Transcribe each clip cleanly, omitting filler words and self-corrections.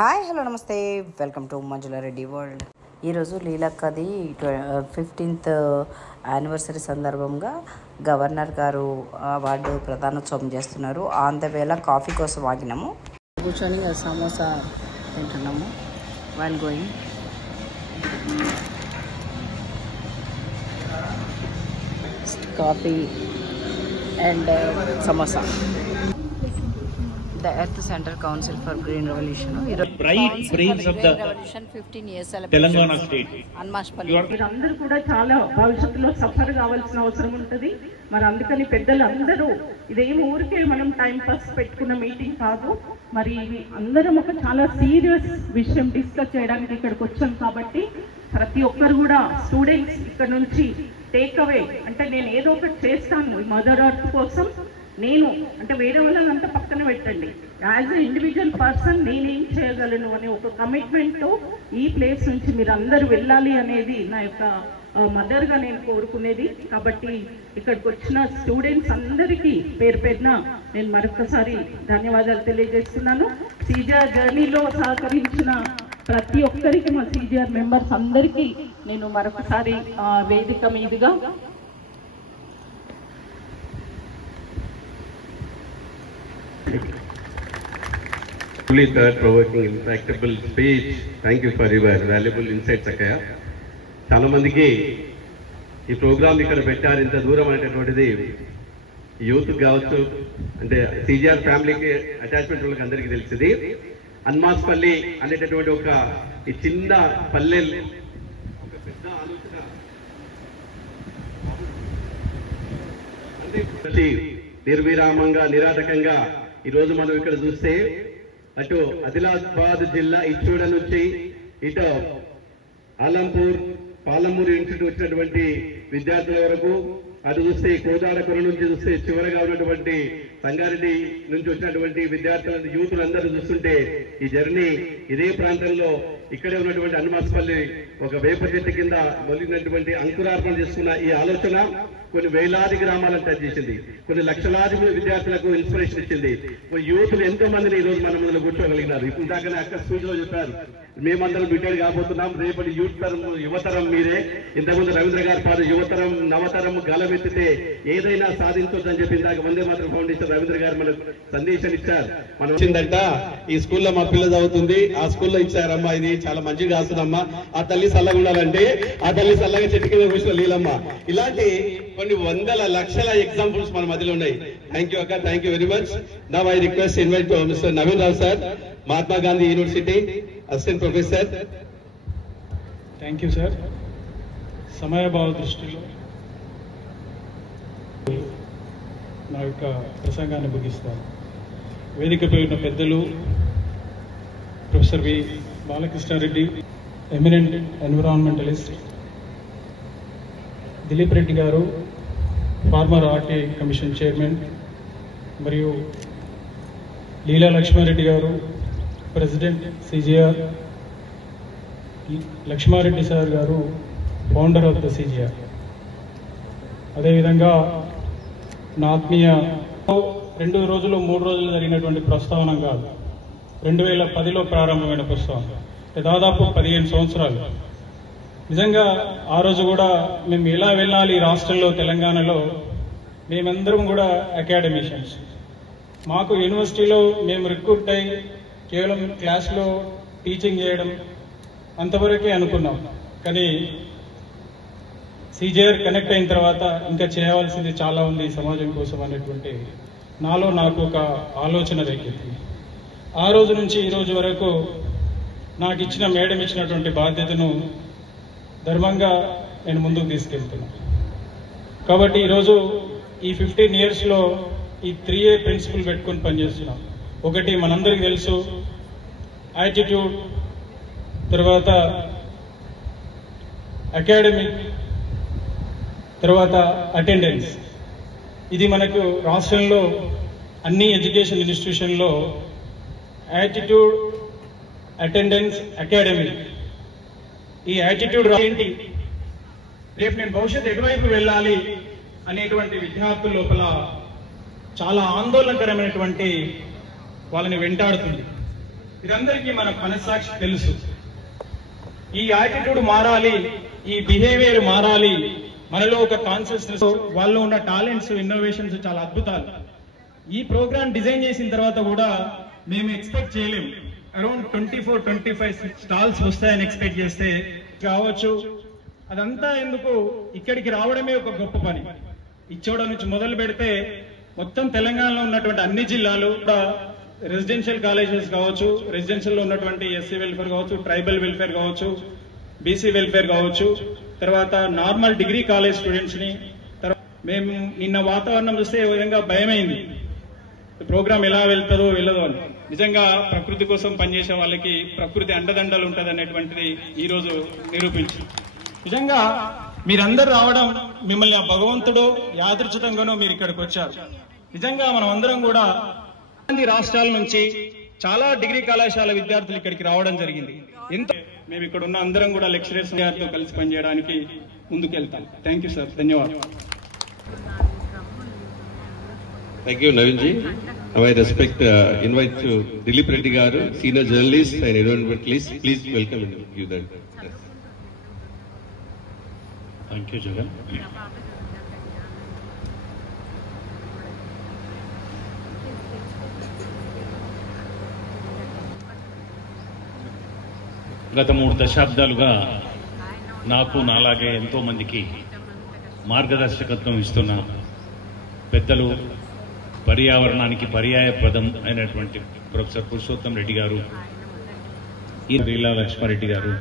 Hi hello నమస్తే, welcome to Manjula Reddy world. ఈరోజు లీలక్కది 15th anniversary సందర్భంగా గవర్నర్ గారు అవార్డు ప్రదానోత్సవం చేస్తున్నారు. ఆన్ ద వేళ కాఫీ కోసం ఆగినాము, కూర్చొని సమోసా తింటున్నాము. While going coffee and samosa. The Earth Center Council for Green Revolution. Bright brains of the 15 years Telangana state. మీరందరూ కూడా చాలా భవిష్యత్తులో సఫర్ కావాల్సిన అవసరం ఉంటుంది. మరి అందుకని పెద్దలు అందరూ ఇదేం ఊరికే మనం టైం పాస్ పెట్టుకున్న మీటింగ్ కాదు. మరి అందరం ఒక చాలా సీరియస్ విషయం డిస్కస్ చేయడానికి ఇక్కడికి వచ్చాం. కాబట్టి ప్రతి ఒక్కరు కూడా స్టూడెంట్స్ ఇక్కడ నుంచి టేక్ అవే అంటే నేను ఏదో ఒకటి చేస్తాను మదర్ అర్త్ కోసం. నేను అంటే వేరే వాళ్ళంతా పక్కన పెట్టండి, యాజ్ ఎ ఇండివిజువల్ పర్సన్ నేనేం చేయగలను అనే ఒక కమిట్మెంట్తో ఈ ప్లేస్ నుంచి మీరు అందరూ వెళ్ళాలి అనేది నా యొక్క మదర్గా నేను కోరుకునేది. కాబట్టి ఇక్కడికి వచ్చిన స్టూడెంట్స్ అందరికీ పేరు పేరున నేను మరొకసారి ధన్యవాదాలు తెలియజేస్తున్నాను. సిజిఆర్ జర్నీలో సహకరించిన ప్రతి ఒక్కరికి మా సిజిఆర్ మెంబర్స్ అందరికీ నేను మరొకసారి వేదిక మీదుగా Truly thought-provoking, intractable speech. Thank you for your valuable insights, Akaya. చాలా మందికి ఈ ప్రోగ్రామ్ ఇక్కడ పెట్టారు, ఇంత దూరం అనేటటువంటిది యూత్ కావచ్చు, అంటే సిజిఆర్ ఫ్యామిలీకి అటాచ్మెంట్ వాళ్ళకి అందరికీ తెలిసింది. అన్మాస్పల్లి అనేటటువంటి ఒక ఈ చిన్న పల్లె ఒక పెద్ద ఆలోచన నిర్విరామంగా నిరాటకంగా ఈరోజు మనం ఇక్కడ చూస్తే అటు ఆదిలాబాద్ జిల్లా ఇచ్చోడ నుంచి ఇటు ఆలంపూర్ పాలమూరు ఇన్స్టిట్యూట్ వచ్చినటువంటి విద్యార్థుల వరకు, అటు చూస్తే కోదాడకొర నుంచి చూస్తే చివరగా ఉన్నటువంటి సంగారెడ్డి నుంచి వచ్చినటువంటి విద్యార్థులను యూతులందరూ చూస్తుంటే ఈ జర్నీ ఇదే ప్రాంతంలో ఇక్కడే ఉన్నటువంటి హనుమాస్పల్లి ఒక వేప చెట్టు కింద మొలిగినటువంటి అంకురార్పణ చేసుకున్న ఈ ఆలోచన కొన్ని వేలాది గ్రామాలను టచ్ చేసింది, కొన్ని లక్షలాది విద్యార్థులకు ఇన్స్పిరేషన్ ఇచ్చింది. యూత్లు ఎంతో మందిని ఈ రోజు మన ముందు కూర్చోగలిగినారు. ఇప్పుడు దాకా అక్క స్పీచ్ లో చెప్పారు, మేమందరం రిటైర్ కాబోతున్నాం, రేపటి యూత్ తరం యువతరం మీరే. ఇంతకుముందు రవీంద్ర గారు పాడు యువతరం నవతరం గలమెత్తితే ఏదైనా సాధించొద్దని చెప్పి ఇందాక వందే మాతరం ఫౌండేషన్ రవీంద్ర గారు మనకు సందేశం ఇచ్చారు. మనం వచ్చిందంట ఈ స్కూల్లో మా పిల్ల చదువుతుంది, ఆ స్కూల్లో ఇచ్చారమ్మా, ఇది చాలా మంచిగా కాస్తుందమ్మా, ఆ తల్లి చల్లగా ఉండాలంటే ఆ తల్లి చల్లగా చెట్టు కింద కూర్చున్న లీలమ్మ. ఇలాంటి కొన్ని వందల లక్షల ఎగ్జాంపుల్స్ మన మధ్యలో ఉన్నాయి. థ్యాంక్ యూ అక్క, thank you very much. Now I request invite mister Naveen Rao sir, Mahatma Gandhi university assistant professor. Thank you sir. సమయభావ దృష్టిలో నా యొక్క ప్రసంగాన్ని ముగిస్తాను. వేదికపై ఉన్న పెద్దలు professor V Balakrishna Reddy, eminent environmentalist, Dilip Reddy గారు, ఫార్మర్ ఆర్టీఐ కమిషన్ చైర్మన్, మరియు లీలా లక్ష్మారెడ్డి గారు, ప్రెసిడెంట్ సిజిఆర్, లక్ష్మారెడ్డి సార్ గారు, ఫౌండర్ ఆఫ్ ద సిజిఆర్. అదేవిధంగా నా ఆత్మీయ 2 రోజులు 3 రోజులు జరిగినటువంటి ప్రస్తావన కాదు, 2010లో ప్రారంభమైన ప్రస్తావన, దాదాపు 15 సంవత్సరాలు. నిజంగా ఆ రోజు కూడా మేము ఎలా వెళ్ళాలి ఈ రాష్ట్రంలో తెలంగాణలో, మేమందరం కూడా అకాడమిషియన్స్. మాకు యూనివర్సిటీలో మేము రిక్రూట్ అయ్యి కేవలం క్లాస్లో టీచింగ్ చేయడం అంతవరకే అనుకున్నాం. కానీ సిజిఆర్ కనెక్ట్ అయిన తర్వాత ఇంకా చేయవలసింది చాలా ఉంది ఈ సమాజం కోసం అనేటువంటి నాలో నాకు ఒక ఆలోచన రేకెత్తింది. ఆ రోజు నుంచి ఈ రోజు వరకు నాకు ఇచ్చిన మేడం ఇచ్చినటువంటి బాధ్యతను ధర్మంగా నేను ముందుకు తీసుకెళ్తున్నాను. కాబట్టి ఈరోజు ఈ 15 yearsలో ఈ 3A ప్రిన్సిపల్ పెట్టుకొని పనిచేస్తున్నాం. ఒకటి మనందరికీ తెలుసు, యాటిట్యూడ్, తర్వాత అకాడమిక్, తర్వాత అటెండెన్స్. ఇది మనకు రాష్ట్రంలో అన్ని ఎడ్యుకేషన్ ఇన్స్టిట్యూషన్లో యాటిట్యూడ్, అటెండెన్స్, అకాడమిక్, ఈ యాటిట్యూడ్ ఏంటి, రేపు నేను భవిష్యత్తు ఎటువైపు వెళ్ళాలి అనేటువంటి విద్యార్థుల లోపల చాలా ఆందోళనకరమైనటువంటి వాళ్ళని వెంటాడుతుంది. ఇదందరికీ మన మనస్సాక్షి తెలుసు. ఈ యాటిట్యూడ్ మారాలి, ఈ బిహేవియర్ మారాలి, మనలో ఒక కాన్షియస్నెస్, వాళ్ళలో ఉన్న టాలెంట్స్, ఇన్నోవేషన్స్ చాలా అద్భుతాలు. ఈ ప్రోగ్రామ్ డిజైన్ చేసిన తర్వాత కూడా మేము ఎక్స్పెక్ట్ చేయలేము. అరౌండ్ 24-25 స్టాల్స్ వస్తాయని ఎక్స్పెక్ట్ చేస్తే కావచ్చు. అదంతా ఎందుకు, ఇక్కడికి రావడమే ఒక గొప్ప పని. ఇచ్చోడ నుంచి మొదలు పెడితే మొత్తం తెలంగాణలో ఉన్నటువంటి అన్ని జిల్లాలు రెసిడెన్షియల్ కాలేజెస్ కావచ్చు, రెసిడెన్షియల్ లో ఉన్నటువంటి ఎస్సీ వెల్ఫేర్ కావచ్చు, ట్రైబల్ వెల్ఫేర్ కావచ్చు, బీసీ వెల్ఫేర్ కావచ్చు, తర్వాత నార్మల్ డిగ్రీ కాలేజ్ స్టూడెంట్స్ ని. మేము నిన్న వాతావరణం చూస్తే ఏ విధంగా భయమైంది, ప్రోగ్రామ్ ఎలా వెళ్తుందో వెళ్ళదో అని. నిజంగా ప్రకృతి కోసం పనిచేసే వాళ్ళకి ప్రకృతి అండదండలు ఉంటుంది అనేటువంటిది ఈ రోజు నిరూపించింది. నిజంగా మీరందరూ రావడం, మిమ్మల్ని ఆ భగవంతుడు యాదృచ్ఛికంగానో మీరు ఇక్కడికి వచ్చారు. నిజంగా మనం అందరం కూడా అన్ని రాష్ట్రాల నుంచి చాలా డిగ్రీ కళాశాల విద్యార్థులు ఇక్కడికి రావడం జరిగింది. ఎంత మేము ఇక్కడ ఉన్న అందరం కూడా లెక్చరర్స్ గారితో కలిసి పనిచేయడానికి ముందుకెళ్తాం. థ్యాంక్ యూ సార్, ధన్యవాదాలు. Thank you, Navin ji. Now I invite to Dilip Reddy garu, senior journalist and environmentalist. Please welcome and give that. Yes. Thank you, Jagan. గత 3 దశాబ్దాలుగా నాకు నాలాగే ఎంతో మందికి మార్గదర్శకత్వం ఇస్తున్న పెద్దలు, పర్యావరణానికి పర్యాయపదం అయినటువంటి ప్రొఫెసర్ పురుషోత్తం రెడ్డి గారు, లీలా లక్ష్మారెడ్డి గారు,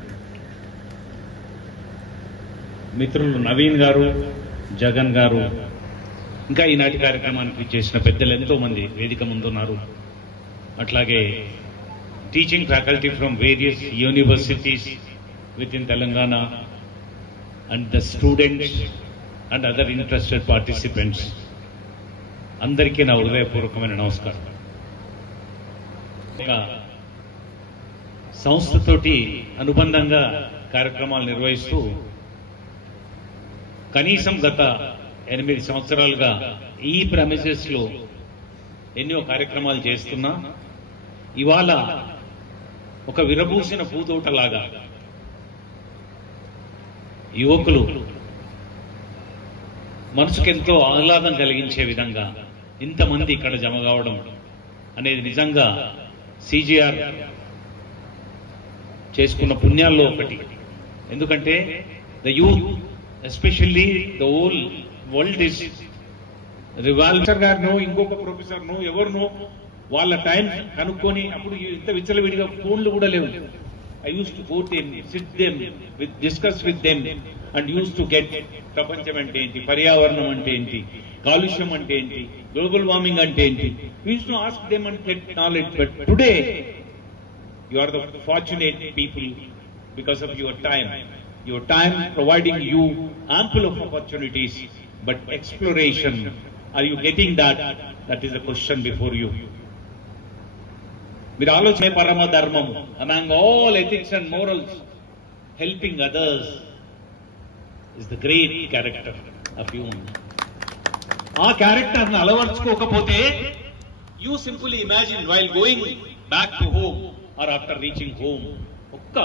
మిత్రులు నవీన్ గారు, జగన్ గారు, ఇంకా ఈనాటి కార్యక్రమానికి చేసిన పెద్దలు ఎంతో మంది వేదిక ముందున్నారు. అట్లాగే teaching faculty from various universities with in Telangana and the students and other interested participants, అందరికీ నా హృదయపూర్వకమైన నమస్కారం. ఒక సంస్థతోటి అనుబంధంగా కార్యక్రమాలు నిర్వహిస్తూ కనీసం గత 8 సంవత్సరాలుగా ఈ ప్రెమిసెస్ లో ఎన్నో కార్యక్రమాలు చేస్తున్నా, ఇవాళ ఒక విరబూసిన పూతోటలాగా యువకులు మనసుకెంతో ఆహ్లాదం కలిగించే విధంగా ఇంతమంది ఇక్కడ జమ కావడం అనేది నిజంగా సిజిఆర్ చేసుకున్న పుణ్యాల్లో ఒకటి. ఎందుకంటే the youth, especially the whole world is రివాల్వర్ గారినో ఇంకొక ప్రొఫెసర్నో ఎవరినో వాళ్ళ టైం కనుక్కొని, అప్పుడు ఇంత విచ్చలవిడిగా ఫోన్లు కూడా లేవు. I used to go them, sit them, discuss with them and used to get ప్రపంచం అంటే ఏంటి, పర్యావరణం అంటే ఏంటి, కాలుష్యం అంటే ఏంటి, గ్లోబల్ వార్మింగ్ అంటే ఏంటి. We used to ask them and get knowledge. But today, you are the fortunate people because of your time providing you ample of opportunities, but exploration, are you getting that? That is the question before you. మీరు ఆలోచనే పరమ ధర్మము. Among all ethics and morals, helping others is the great character of human. ఆ character ను అలవర్చుకోకపోతే, you simply imagine while going back to home or after reaching home, ఒక్క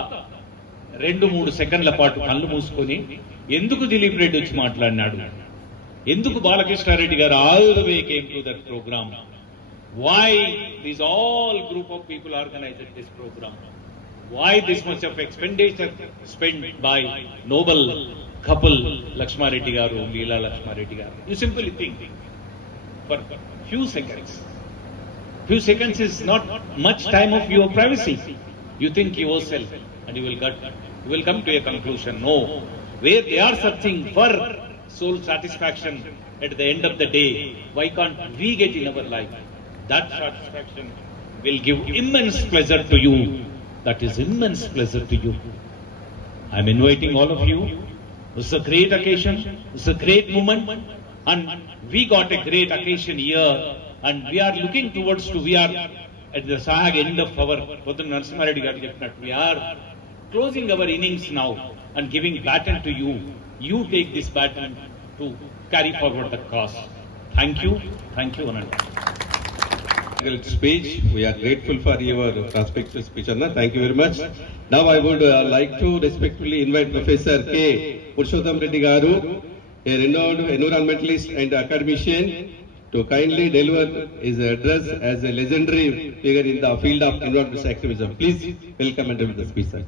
2-3 సెకండ్ల పాటు కళ్ళు మూసుకొని ఎందుకు దిలీప్ రెడ్డి వచ్చి మాట్లాడినాడు, ఎందుకు బాలకృష్ణారెడ్డి గారు all the way came to that programme, why this all group of people organized this program, why this much of expenditure spent by noble couple Lakshmareddy garu, Leela Lakshmareddy garu. You simply think for few seconds is not much time of your privacy. You think yourself and you will come to a conclusion. No, where they are searching for soul satisfaction at the end of the day, why can't we get in our life? That satisfaction will give immense pleasure to you. That is immense pleasure to you. I am inviting all of you. This is a great occasion. This is a great moment. And we got a great occasion here. And we are looking towards to, we are at the SAG end of our, we are closing our innings now and giving baton to you. You take this baton to carry forward the cause. Thank you. Thank you, Anand. inaugural speech. We are grateful for your perspective speech, Anna. Thank you very much. Now I would like to respectfully invite Professor K. Purushottam Reddy Garu, a renowned environmentalist and academician, to kindly deliver his address as a legendary figure in the field of environmental activism. Please welcome and deliver the speech, sir.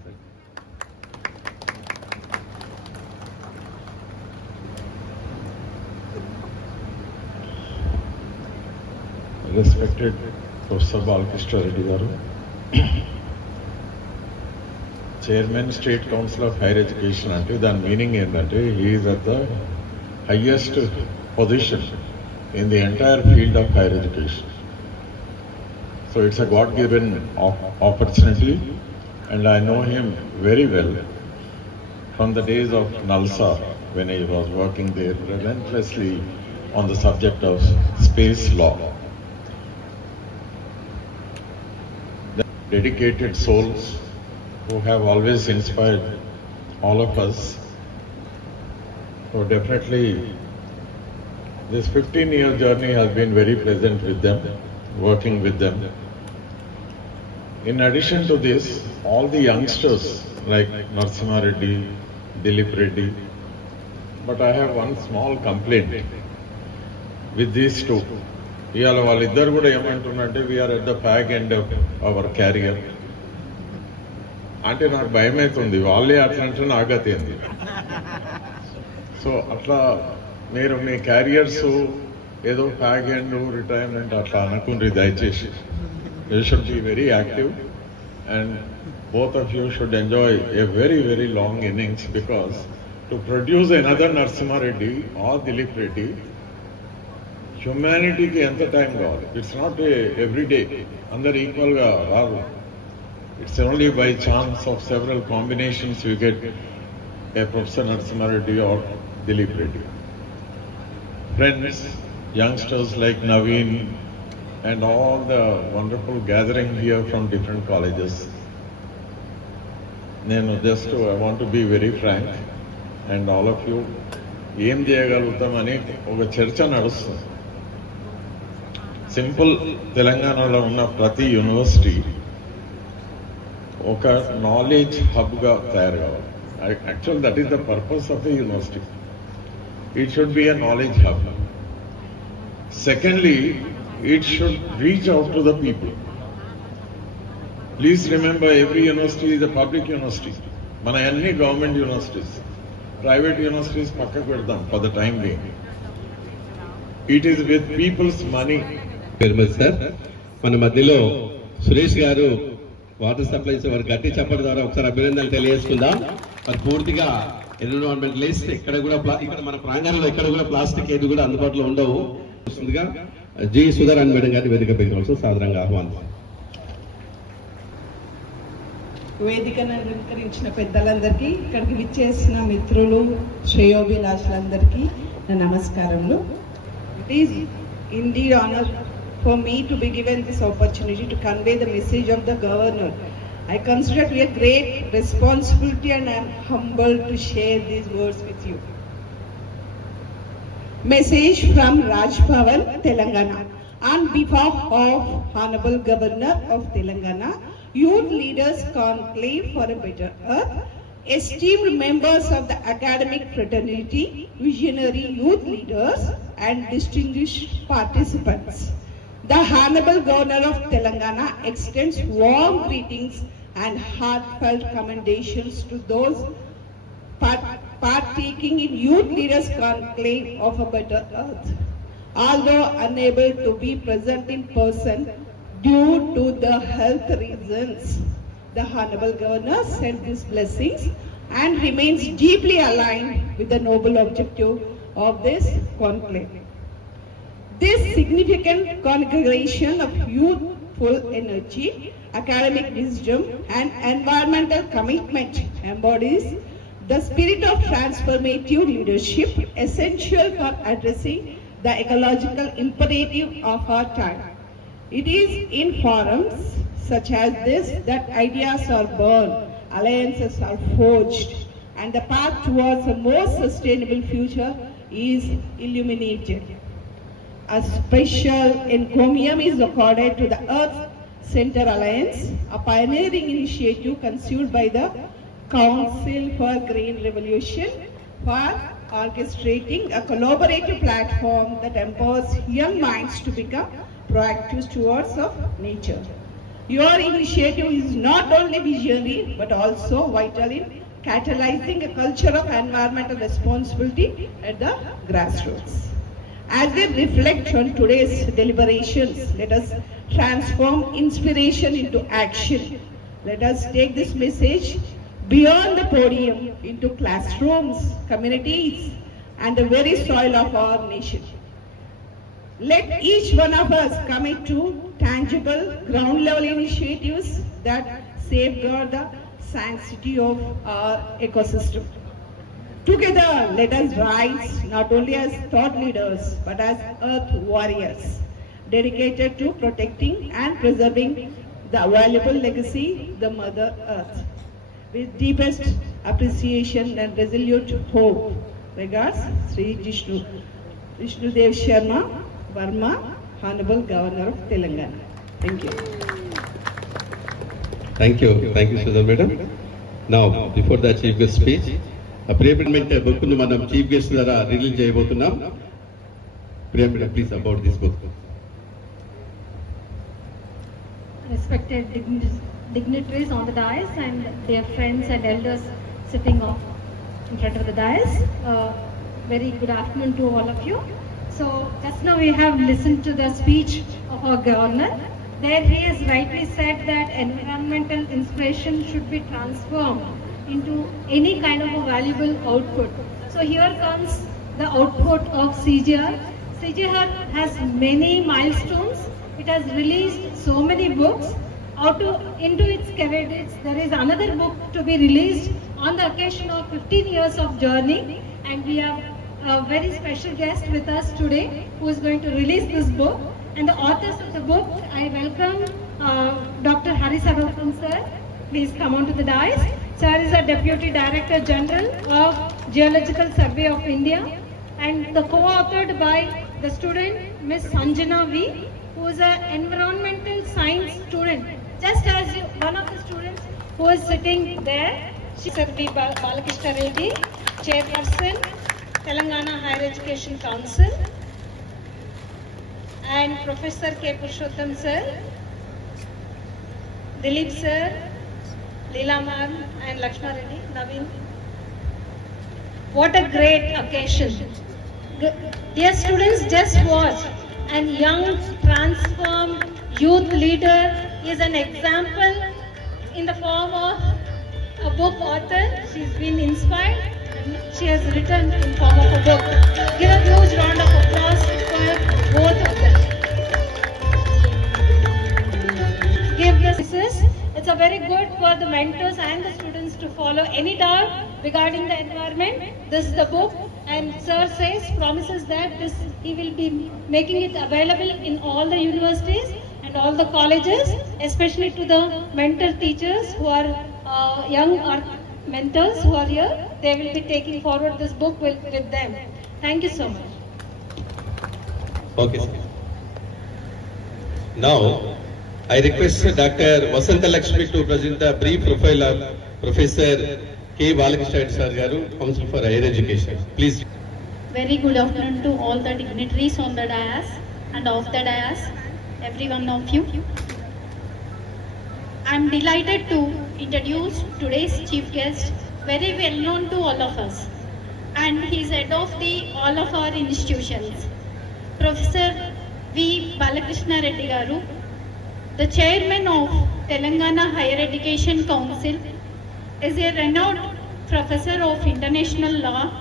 Respected Professor Balkrishna Reddy Garu, Chairman State Council of Higher Education, ante దాని meaning ఏంటంటే he is at the highest position in the entire field of higher education. So it's a God-given opportunity, and I know him very well from the days of NALSA when he was working there relentlessly on the subject of space law. Dedicated souls who have always inspired all of us. So definitely this 15-year journey has been very pleasant with them, working with them. In addition to this, all the youngsters like Narasimha Reddy, Dilip Reddy, but I have one small complaint with these two. ఇవాళ వాళ్ళిద్దరు కూడా ఏమంటున్నారంటే we are at the fag end of our career అంటే నాకు భయం అవుతుంది. వాళ్ళే అట్లా అంటే నాగతి ఏంది. సో అట్లా మీరు మీ క్యారియర్స్ ఏదో ఫ్యాగ్ ఎండ్ రిటైర్మెంట్ అట్లా అనుకుండ్రి దయచేసి. You should be very active and both of you should enjoy a very very long innings because to produce another Narasimha Reddy or Dilip Reddy హ్యూమానిటీకి ఎంత టైం కావాలి? ఇట్స్ నాట్ ఎవ్రీ డే, అందరు ఈక్వల్గా రారు. It's only by chance of several combinations you get a professor Narasimha Reddy or Dilip Reddy. Friends, youngsters like Naveen and all the wonderful gathering here from different colleges. I want to be very frank and all of you, ఏం చేయగలుగుతామని ఒక చర్చ నడుస్తుంది. Simple తెలంగాణలో ఉన్న ప్రతి university ఒక knowledge హబ్గా తయారు కావాలి. Actual that is the purpose of the university. It should be a knowledge hub. Secondly, it should reach out to the people. Please remember, every university is a public university. Mana any government universities, private universities pakkaku pedam for the time being. It is with people's money. Very much, sir. మన మధ్యలో సురేష్ గారు water supplies వారి గట్టి చెప్పడం ద్వారా ఒకసారి అభినందనలు తెలియజేసుకుందాం. మరి పూర్తిగా ఎన్విరాన్మెంటలిస్ట్ ఇక్కడ కూడా ఇక్కడ మన ప్రాంగణంలో ఇక్కడ కూడా ప్లాస్టిక్ ఏది కూడా అందుబాటులో ఉండవు. జి సుధారాణి మేడం గారిని వేదిక పెంచవలసి సాధారణంగా ఆహ్వానం. వేదికను అలంకరించిన పెద్దలందరికీ, ఇక్కడికి విచ్చేసిన మిత్రులు, శ్రేయోభిలాషులందరికీ నా నమస్కారములు. It is indeed honor for me to be given this opportunity to convey the message of the governor. I consider it a great responsibility and I am humbled to share these words with you. Message from Raj Bhavan, Telangana. On behalf of Honorable Governor of Telangana, Youth Leaders Conclave for a Better Earth, esteemed members of the academic fraternity, visionary youth leaders and distinguished participants. The Honorable Governor of Telangana extends warm greetings and heartfelt commendations to those partaking in Youth Leaders Conclave of a Better Earth. Although unable to be present in person due to the health reasons, the Honorable Governor sent these blessings and remains deeply aligned with the noble objective of this conclave. This significant congregation of youthful energy, academic wisdom and environmental commitment embodies the spirit of transformative leadership essential for addressing the ecological imperative of our time. It is in forums such as this that ideas are born, alliances are forged, and the path towards a more sustainable future is illuminated. A special encomium is accorded to the Earth Center Alliance, a pioneering initiative conceived by the Council for Green Revolution for orchestrating a collaborative platform that empowers young minds to become proactive stewards of nature. Your initiative is not only visionary but also vital in catalyzing a culture of environmental responsibility at the grassroots. As we reflect on today's deliberations, let us transform inspiration into action. Let us take this message beyond the podium into classrooms, communities, and the very soil of our nation. Let each one of us commit to tangible, ground-level initiatives that safeguard the sanctity of our ecosystem. Together, let us rise not only as thought leaders, but as earth warriors, dedicated to protecting and preserving the valuable legacy, the Mother Earth. With deepest appreciation and resolute hope, regards, Sri Vishnudev Sharma Verma, Honorable Governor of Telangana. Thank you. Thank you, Susan Madam. Now, before the Chief Guest speech, a pre-payment book nu manam Chief Guest dara release cheyabothunam. Priya Madam, please about this book. Respected dignitaries on the dais and their friends and elders sitting in front of the dais. Very good afternoon to all of you. So just now we have listened to the speech of our governor. There he has rightly said that environmental inspiration should be transformed into any kind of a valuable output. So here comes the output of CGR. CGR has many milestones. It has released so many books. Into its credits, there is another book to be released on the occasion of 15 years of journey, and we have a very special guest with us today who is going to release this book. And the authors of the book, I welcome Dr. Hari Sarvattam sir. Please come on to the dais. Sir is a Deputy Director General of Geological Survey of India, and the co-authored by the student Miss Sanjana V, who is an environmental science student. Just as one of the students who is sitting there, she is V. Balakrishna Reddy, Chairperson, Telangana Higher Education Council, and Professor K. Purushottam sir, Dilip sir, Leela ma'am, and Lakshma Reddy, Naveen. What a great occasion. Dear students, just watch. And young, transformed youth leader is an example in the form of a book author. She's been inspired and she has written in form of a book. Give a huge round of applause for both of them. Give this. It's a very good for the mentors and the students to follow. Any doubt regarding the environment? This is the book, and sir promises that he will be making it available in all the universities and all the colleges, especially to the mentor teachers who are young or mentors who are here. They will be taking forward this book with them. Thank you so much. Okay, sir. Now, I request Dr. Vasanta Lakshmi to present the brief profile of Professor K. Balakrishna sir Garu, Council for Higher Education. Please. Very good afternoon to all the dignitaries on the dais and off the dais, every one of you. I am delighted to introduce today's chief guest, very well known to all of us, and he is head of all of our institutions, Professor V. Balakrishna Reddy Garu, the chairman of Telangana Higher Education Council, is a renowned professor of international law.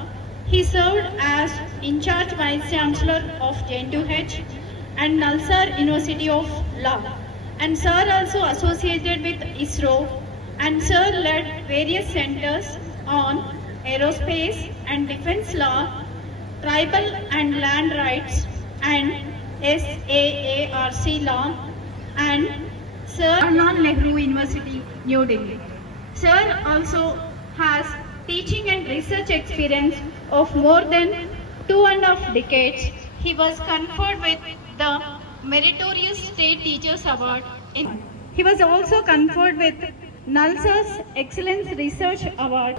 He served as in-charge Vice Chancellor of JNTUH and Nalsar University of Law. And sir also associated with ISRO, and sir led various centers on aerospace and defense law, tribal and land rights, and SAARC law, and Sir Jawaharlal Nehru University, New Delhi. Sir also has teaching and research experience of more than 2.5 decades. he was conferred with the Meritorious State Teachers Award. He was also conferred with NALSA's Excellence Research Award.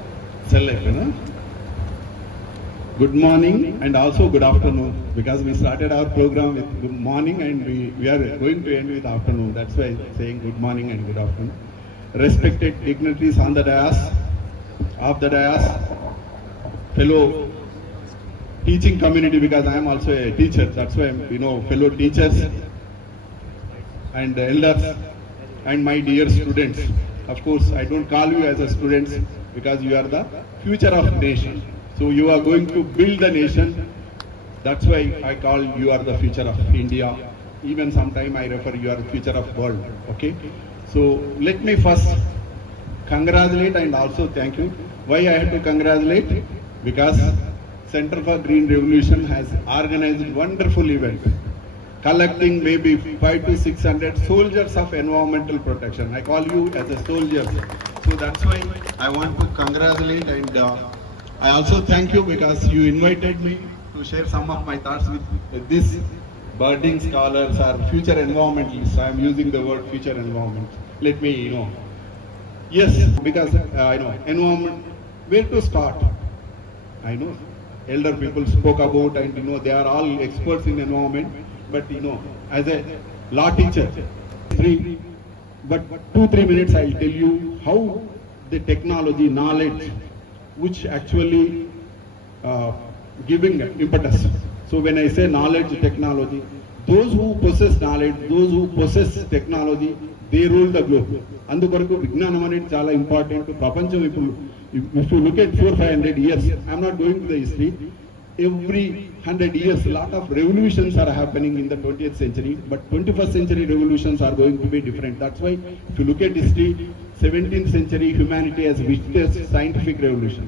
Good morning and also good afternoon, because we started our program with good morning and we are going to end with afternoon. That's why I'm saying good morning and good afternoon. Respected dignitaries on the dais, fellow teaching community, because I am also a teacher. That's why fellow teachers and elders and my dear students. Of course, I don't call you as a students because you are the future of nation. So you are going to build the nation. That's why I call you are the future of India. Even sometime I refer you are the future of world. Okay. So let me first congratulate and also thank you. Why I have to congratulate? Because Center for Green Revolution has organized wonderful event, collecting maybe 500 to 600 soldiers of environmental protection. I call you as a soldier. So that's why I want to congratulate, and I also thank you because you invited me to share some of my thoughts with these budding scholars or future environmentalists. I am using the word future environment. Let me, yes, because environment, where to start? I know elder people spoke about, and they are all experts in environment, but as a law teacher, 2-3 minutes I'll tell you how the technology, knowledge, which actually giving impetus. So when I say knowledge, technology, those who possess knowledge, those who possess technology, they rule the globe. Andukoraku Vignanam అనేది చాలా important. ప్రపంచం ఇప్పుడు if you look at 400-500 years, I'm not going to the history. Every 100 years, a lot of revolutions are happening in the 20th century, but 21st century revolutions are going to be different. That's why if you look at history, 17th century humanity has witnessed scientific revolution,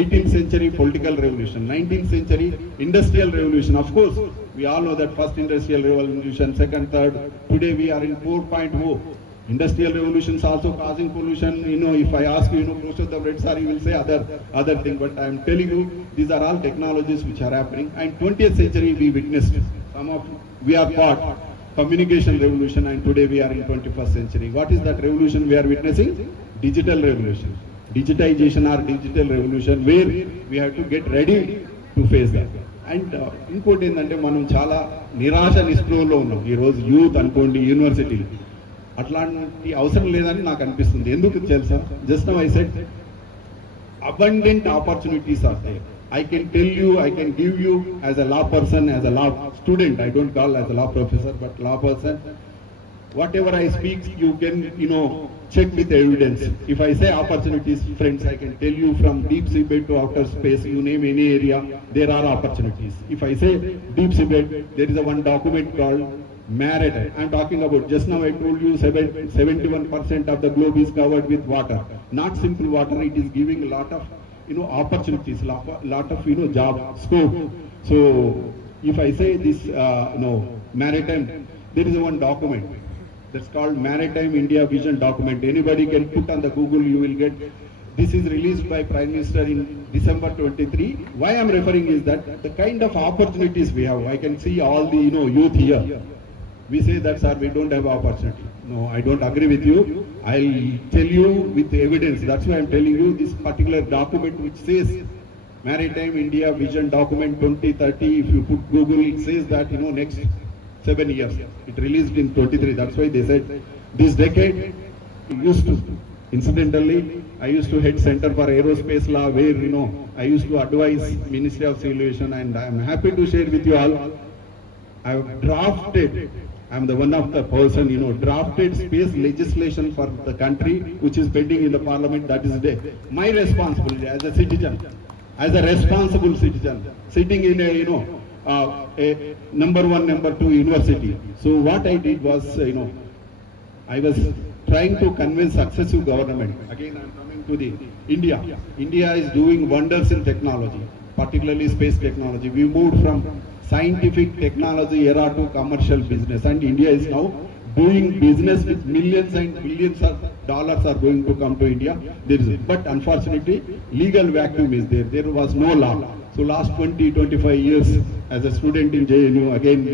18th century political revolution, 19th century industrial revolution. Of course, we all know that first industrial revolution, second, third. Today we are in 4.0. Industrial revolutions also causing pollution. If I ask you, Purushottam Reddy sir, you will say other thing. But I am telling you, these are all technologies which are happening. And 20th century we witnessed we are part communication revolution, and today we are in 21st century. What is that revolution we are witnessing? Digital revolution, digitization or digital revolution, where we have to get ready to face that. And ఇంకోటి ఏంటంటే మనం చాలా నిరాశ నిస్పృహలో ఉన్నాం ఈరోజు. Youth అనుకోండి, university అట్లాంటి అవసరం లేదని నాకు అనిపిస్తుంది. ఎందుకు తెలుసా? Just now I said abundant opportunities are there. I can tell you, I can give you as a law person, as a law student, I don't call as a law professor, but law person, whatever I speak, you can, check with the evidence. If I say opportunities, friends, I can tell you from deep seabed to outer space, you name any area, there are opportunities. If I say deep seabed, there is a one document called maritime. I'm talking about, just now I told you 71% of the globe is covered with water. Not simple water, it is giving a lot of opportunities, lot of job scope. So if I say this maritime, there is one document that's called Maritime India Vision document. Anybody can put on the Google, you will get. This is released by Prime Minister in December 23. Why I'm referring is that the kind of opportunities we have. I can see all the youth here. We say that, sir, we don't have opportunity. No, I don't agree with you. I'll tell you with evidence. That's why I'm telling you this particular document which says Maritime India Vision Document 2030. If you put Google, it says that, next 7 years. It released in 23. That's why they said this decade incidentally, I used to head Center for Aerospace Law, where, I used to advise Ministry of Civil Aviation, and I'm happy to share with you all. I've drafted, I'm the one of the person, drafted space legislation for the country, which is pending in the parliament. That is my responsibility as a citizen, as a responsible citizen, sitting in a, a number 1, number 2 university. So what I did was, I was trying to convince successive government. Again, I'm coming to the India. India is doing wonders in technology, particularly space technology. We moved from scientific technology era to commercial business, and India is now doing business with millions and billions of dollars are going to come to India. But unfortunately, legal vacuum is there. There was no law. So last 20-25 years, as a student in JNU, again,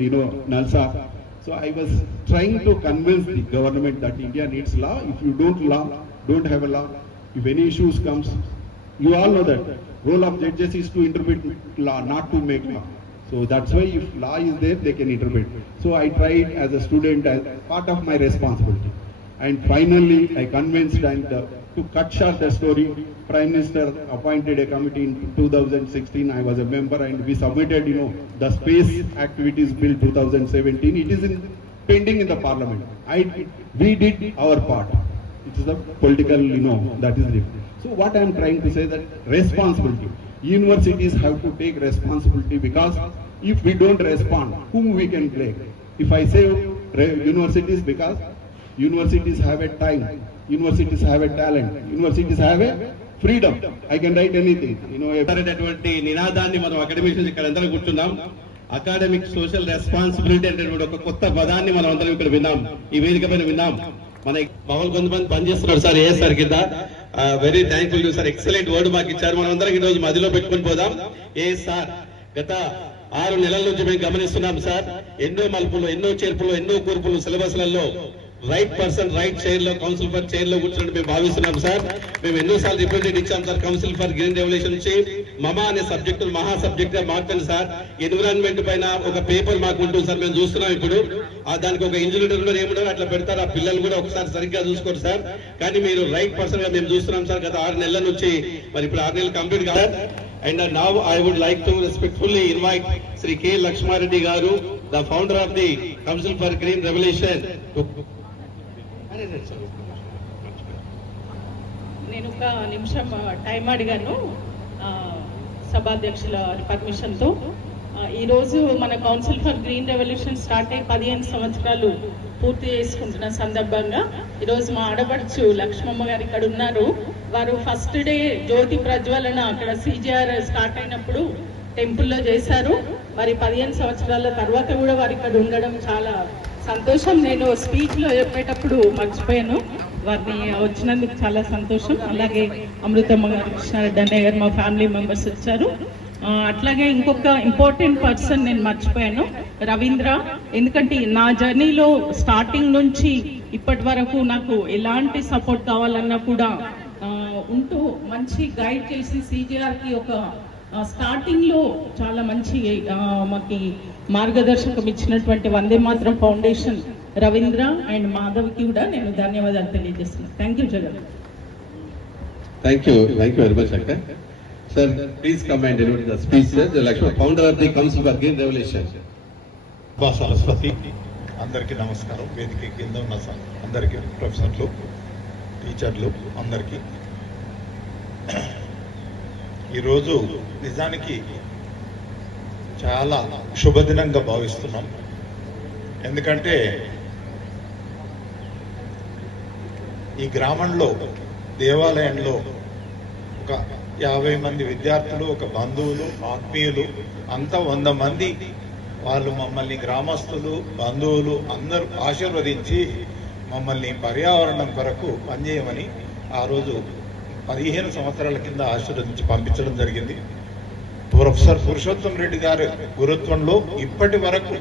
NALSA. So I was trying to convince the government that India needs law. If you don't have a law, if any issues comes, you all know that role of judges is to interpret law, not to make law. So that's why if law is there, they can interpret. So I tried as a student, as part of my responsibility. And finally, I convinced, and to cut short the story, Prime Minister appointed a committee in 2016. I was a member, and we submitted, the Space Activities Bill 2017. It is pending in the Parliament. We did our part. It is the political, that is it. So what I am trying to say, that responsibility. Universities have to take responsibility, because if we don't respond, whom we can blame? If I say universities, because universities have a time, universities have a talent, universities have a freedom. I can write anything. అటువంటి నినాదాన్ని మనం అకాడమిషన్స్ ఇక్కడ అందరం కూర్చున్నాం. Academic social responsibility అనేటువంటి ఒక కొత్త పదాన్ని మనం అందరం ఇక్కడ విన్నాం, ఈ వేదిక పైన విన్నాం. మన మామూలు కొంతమంది పనిచేస్తున్నారు సార్ ఏఎస్ఆర్ కింద. Very thankful sir, excellent word మాకు ఇచ్చారు. మనం అందరం ఈ రోజు మధ్యలో పెట్టుకుని పోదాం. ఏఎస్ఆర్ గత 6 నెలల నుంచి మేము గమనిస్తున్నాం సార్, ఎన్నో మలుపులు, ఎన్నో చేర్పులు, ఎన్నో కూర్పులు, సిలబస్లలో రైట్ పర్సన్ రైట్ చైర్ లో, కౌన్సిల్ ఫర్ చైర్ లో కూర్చున్నట్టు మేము భావిస్తున్నాం సార్. మేము ఎన్నోసార్లు రిప్రజెంట్ ఇచ్చాం sir. Council for green revolution నుంచి మమా అనే సబ్జెక్టు మహా సబ్జెక్ట్ గా మార్చండి సార్. ఎన్విరాన్మెంట్ పైన ఒక పేపర్ మాకు ఉంటుంది సార్, మేము చూస్తున్నాం ఇప్పుడు. దానికి ఒక ఇంజనీర్ ఏముండో అట్లా పెడతారు, ఆ పిల్లలు కూడా ఒకసారి సరిగ్గా చూసుకోరు సార్. కానీ మీరు రైట్ పర్సన్ గా మేము చూస్తున్నాం సార్ గత 6 నెలల నుంచి. మరి ఇప్పుడు 6 నెలలు కంప్లీట్ కాదు. And now I would like to respectfully invite Sri K. Lakshmareddy Garu, the founder of the Council for Green Revolution. నేను ఒక నిమిషం టైం అడిగాను సభాధ్యక్షుల పర్మిషన్తో. ఈరోజు మన council for green revolution start అయ్యి 15 సంవత్సరాలు పూర్తి చేసుకుంటున్న సందర్భంగా ఈరోజు మా ఆడపడుచు లక్ష్మమ్మ గారు ఇక్కడ ఉన్నారు. వారు ఫస్ట్ డే జ్యోతి ప్రజ్వలన అక్కడ CJR స్టార్ట్ అయినప్పుడు టెంపుల్లో చేశారు. మరి 15 సంవత్సరాల తర్వాత కూడా వారు ఇక్కడ ఉండడం చాలా సంతోషం. నేను స్పీచ్లో చెప్పేటప్పుడు మర్చిపోయాను, వారిని వచ్చినందుకు చాలా సంతోషం. అలాగే అమృతమ్మ గారు, కృష్ణారెడ్డి అన్నయ్య గారు, మా ఫ్యామిలీ మెంబర్స్ వచ్చారు. అట్లాగే ఇంకొక ఇంపార్టెంట్ పర్సన్ నేను మర్చిపోయాను, రవీంద్ర. ఎందుకంటే నా జర్నీలో స్టార్టింగ్ నుంచి ఇప్పటి వరకు నాకు ఎలాంటి సపోర్ట్ కావాలన్నా కూడా ఉంటూ మంచి గైడ్ చేసి CJRకి ఒక స్టార్టింగ్ లో చాలా మంచి మాకు మార్గదర్శకం ఇచ్చినటువంటి వందే మాత్రం ఫౌండేషన్ రవీంద్ర అండ్ మాధవ్కి కూడా నేను ధన్యవాదాలు తెలియజేస్తున్నాను. Thank you Jagan. Thank you very much, Akka. Sir, please come and deliver the speech, sir. The Lakshman, founder of the Council for Green Revolution. Saraswati, అందరికీ నమస్కారం. వేదిక కింద ఉన్న అందరికీ, ప్రొఫెసర్లు, టీచర్లు అందరికీ. ఈరోజు నిజానికి చాలా శుభదినంగా భావిస్తున్నాం. ఎందుకంటే ఈ గ్రామంలో దేవాలయంలో ఒక 50 మంది విద్యార్థులు, ఒక బంధువులు, ఆత్మీయులు అంతా 100 మంది వాళ్ళు మమ్మల్ని గ్రామస్తులు, బంధువులు అందరూ ఆశీర్వదించి మమ్మల్ని పర్యావరణం కొరకు పనిచేయమని ఆ రోజు 15 సంవత్సరాల కింద ఆశీర్వదించి పంపించడం జరిగింది. ప్రొఫెసర్ పురుషోత్తం రెడ్డి గారి గురుత్వంలో ఇప్పటి వరకు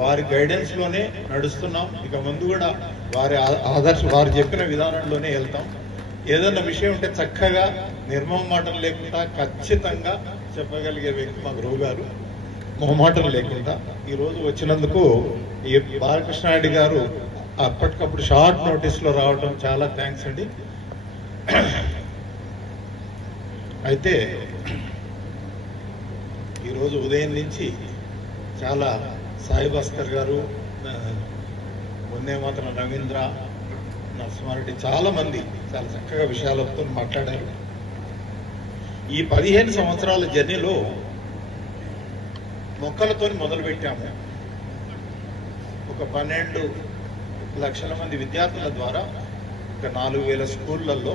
వారి గైడెన్స్ లోనే నడుస్తున్నాం. ఇక ముందు కూడా వారు చెప్పిన విధానంలోనే వెళ్తాం. ఏదన్నా విషయం ఉంటే చక్కగా నిర్మమాటం లేకుండా ఖచ్చితంగా చెప్పగలిగే వ్యక్తి మా గురువు గారు. మొహమాటం లేకుండా ఈరోజు వచ్చినందుకు ఈ బాలకృష్ణారెడ్డి గారు అప్పటికప్పుడు షార్ట్ నోటీస్ లో రావడం చాలా థ్యాంక్స్ అండి. అయితే ఈరోజు ఉదయం నుంచి చాలా సాయి భాస్కర్ గారు, వందే మాత్రం రవీంద్ర, నరసింహారెడ్డి చాలా మంది చాలా చక్కగా విషయాలతో మాట్లాడారు. ఈ 15 సంవత్సరాల జర్నీలో మొక్కలతో మొదలు పెట్టాము. ఒక 12 లక్షల మంది విద్యార్థుల ద్వారా ఒక 4,000 స్కూళ్లలో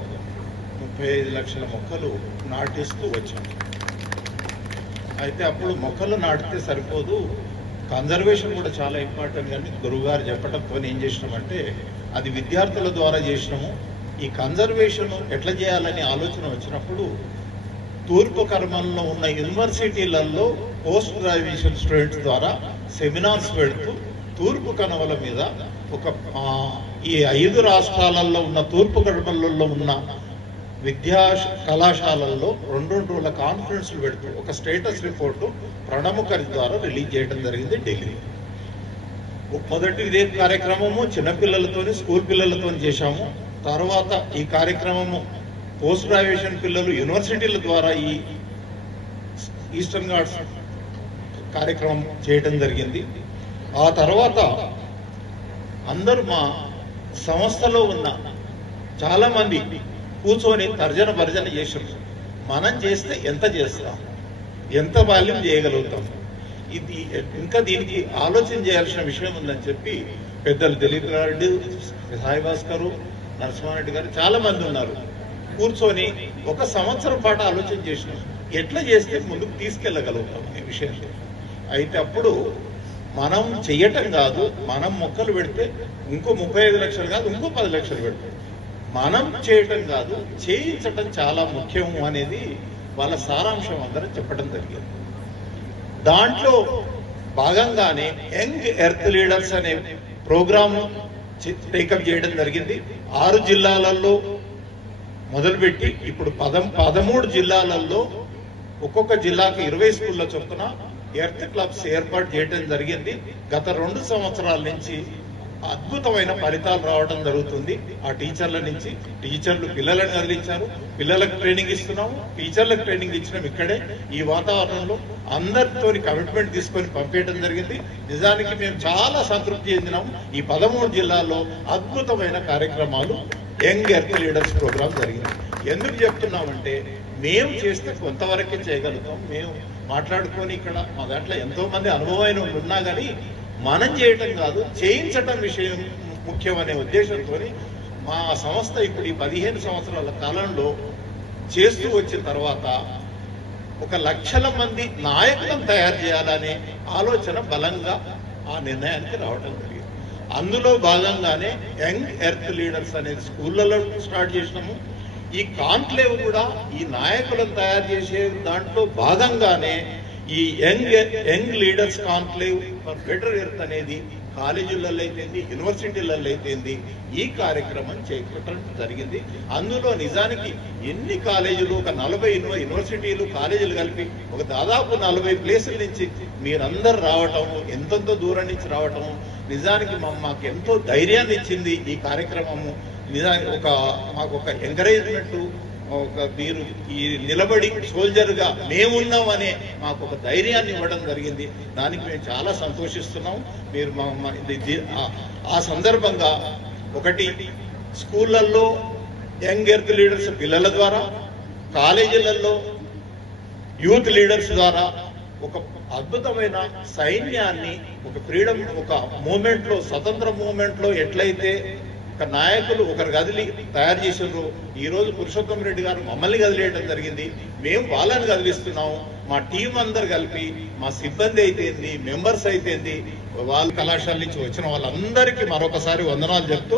35 లక్షల మొక్కలు నాటిస్తూ వచ్చాము. అయితే అప్పుడు మొక్కలు నాటితే సరిపోదు, కన్జర్వేషన్ కూడా చాలా ఇంపార్టెంట్. కానీ గురువు గారు చెప్పడంతో ఏం చేసినామంటే అది విద్యార్థుల ద్వారా చేసినాము. ఈ కన్జర్వేషన్ ఎట్లా చేయాలని ఆలోచన వచ్చినప్పుడు తూర్పు కర్మల్లో ఉన్న యూనివర్సిటీలలో పోస్ట్ గ్రాడ్యుయేషన్ స్టూడెంట్స్ ద్వారా సెమినార్స్ పెడుతూ తూర్పు కనుమల మీద ఈ 5 రాష్ట్రాలలో ఉన్న తూర్పు కనుమలలో ఉన్న విద్యా కళాశాలల్లో 2 రోజుల కాన్ఫరెన్స్లు పెడుతూ ఒక స్టేటస్ రిపోర్టు ప్రణబ్ ముఖర్జీ ద్వారా రిలీజ్ చేయడం జరిగింది ఢిల్లీ. మొదటి ఇదే కార్యక్రమము చిన్నపిల్లలతోని స్కూల్ పిల్లలతో చేశాము. తర్వాత ఈ కార్యక్రమము పోస్ట్ గ్రాడ్యుయేషన్ పిల్లలు యూనివర్సిటీల ద్వారా ఈ ఈస్టర్న్ ఘాట్స్ కార్యక్రమం చేయడం జరిగింది. ఆ తర్వాత అందరూ మా సంస్థలో ఉన్న చాలా మంది కూర్చొని తర్జన భర్జన చేసారు. మనం చేస్తే ఎంత చేస్తాం, ఎంత వాల్యూం చేయగలుగుతాం, ఇది ఇంకా దీనికి ఆలోచన చేయాల్సిన విషయం ఉందని చెప్పి పెద్దలు దిలీప్ రెడ్డి, సాయి భాస్కర్, నరసింహారెడ్డి గారు చాలా మంది ఉన్నారు. కూర్చొని 1 సంవత్సరం పాటు ఆలోచన చేసినాం ఎట్లా చేస్తే ముందుకు తీసుకెళ్ళగలుగుతాం ఈ విషయం. అయితే అప్పుడు మనం చెయ్యటం కాదు, మనం మొక్కలు పెడితే ఇంకో 35 లక్షలు కాదు, ఇంకో 10 లక్షలు పెడతాం. మనం చేయటం కాదు, చేయించటం చాలా ముఖ్యము అనేది వాళ్ళ సారాంశం అందరం చెప్పడం జరిగింది. దాంట్లో భాగంగానే యంగ్ ఎర్త్ లీడర్స్ అనే ప్రోగ్రామ్ టేకప్ చేయడం జరిగింది. 6 జిల్లాలలో మొదలుపెట్టి ఇప్పుడు 13 జిల్లాలలో ఒక్కొక్క జిల్లాకు 20 స్కూళ్ళ చొప్పున ఎర్త్ క్లబ్స్ ఏర్పాటు చేయడం జరిగింది. గత 2 సంవత్సరాల నుంచి అద్భుతమైన ఫలితాలు రావడం జరుగుతుంది. ఆ టీచర్ల నుంచి టీచర్లు పిల్లలను కదిలించారు, పిల్లలకు ట్రైనింగ్ ఇస్తున్నాము, టీచర్లకు ట్రైనింగ్ ఇచ్చినాం. ఇక్కడే ఈ వాతావరణంలో అందరితో కమిట్మెంట్ తీసుకొని పంపించడం జరిగింది. నిజానికి మేము చాలా సంతృప్తి చెందినాము. ఈ 13 జిల్లాల్లో అద్భుతమైన కార్యక్రమాలు యంగ్ ఎర్త్ లీడర్స్ ప్రోగ్రాం జరిగింది. ఎందుకు చెప్తున్నామంటే మేము చేస్తే కొంతవరకే చేయగలుగుతాం. మేము మాట్లాడుకొని ఇక్కడ మా దాంట్లో ఎంతో మంది అనుభవమైన ఉన్నా కానీ మనం చేయటం కాదు, చేయించటం విషయం ముఖ్యమనే ఉద్దేశంతో మా సంస్థ ఇప్పుడు ఈ 15 సంవత్సరాల కాలంలో చేస్తూ వచ్చిన తర్వాత 1 లక్షల మంది నాయకులను తయారు చేయాలనే ఆలోచన బలంగా ఆ నిర్ణయానికి రావడం జరిగింది. అందులో భాగంగానే యంగ్ ఎర్త్ లీడర్స్ అనేది స్కూళ్ళలో స్టార్ట్ చేసినాము. ఈ కాన్క్లేవ్ కూడా ఈ నాయకులను తయారు చేసే దాంట్లో భాగంగానే ఈ young leaders conclave for better earth అనేది కాలేజీలలో అయితేంది, యూనివర్సిటీలలో అయితేంది ఈ కార్యక్రమం చేపట్టడం జరిగింది. అందులో నిజానికి ఎన్ని కాలేజీలు, ఒక 40 యూనివర్సిటీలు కాలేజీలు కలిపి ఒక దాదాపు 40 ప్లేసుల నుంచి మీరందరూ రావటము, ఎంతెంతో దూరం నుంచి రావటము నిజానికి మాకు ఎంతో ధైర్యాన్ని ఇచ్చింది. ఈ కార్యక్రమము నిజానికి మాకు ఒక ఎంకరేజ్మెంట్, మీరు ఈ నిలబడి సోల్జర్గా మేమున్నామనే మాకు ఒక ధైర్యాన్ని ఇవ్వడం జరిగింది. దానికి మేము చాలా సంతోషిస్తున్నాం. మీరు ఆ సందర్భంగా ఒకటి స్కూళ్ళల్లో యంగ్ ఎర్త్ లీడర్స్ పిల్లల ద్వారా, కాలేజీలలో యూత్ లీడర్స్ ద్వారా ఒక అద్భుతమైన సైన్యాన్ని, ఒక ఫ్రీడమ్, ఒక మూమెంట్లో, స్వతంత్ర మూమెంట్లో ఎట్లయితే ఒక నాయకులు ఒకరు కదిలి తయారు చేసారు, ఈ రోజు పురుషోత్తం రెడ్డి గారు మమ్మల్ని కదిలేయడం జరిగింది. మేము వాళ్ళని కదిలిస్తున్నాము. మా టీం అందరు కలిపి, మా సిబ్బంది అయితేంది, మెంబర్స్ అయితేంది, వాళ్ళ కళాశాల నుంచి వచ్చిన వాళ్ళందరికీ మరొకసారి వందనాలు చెప్తూ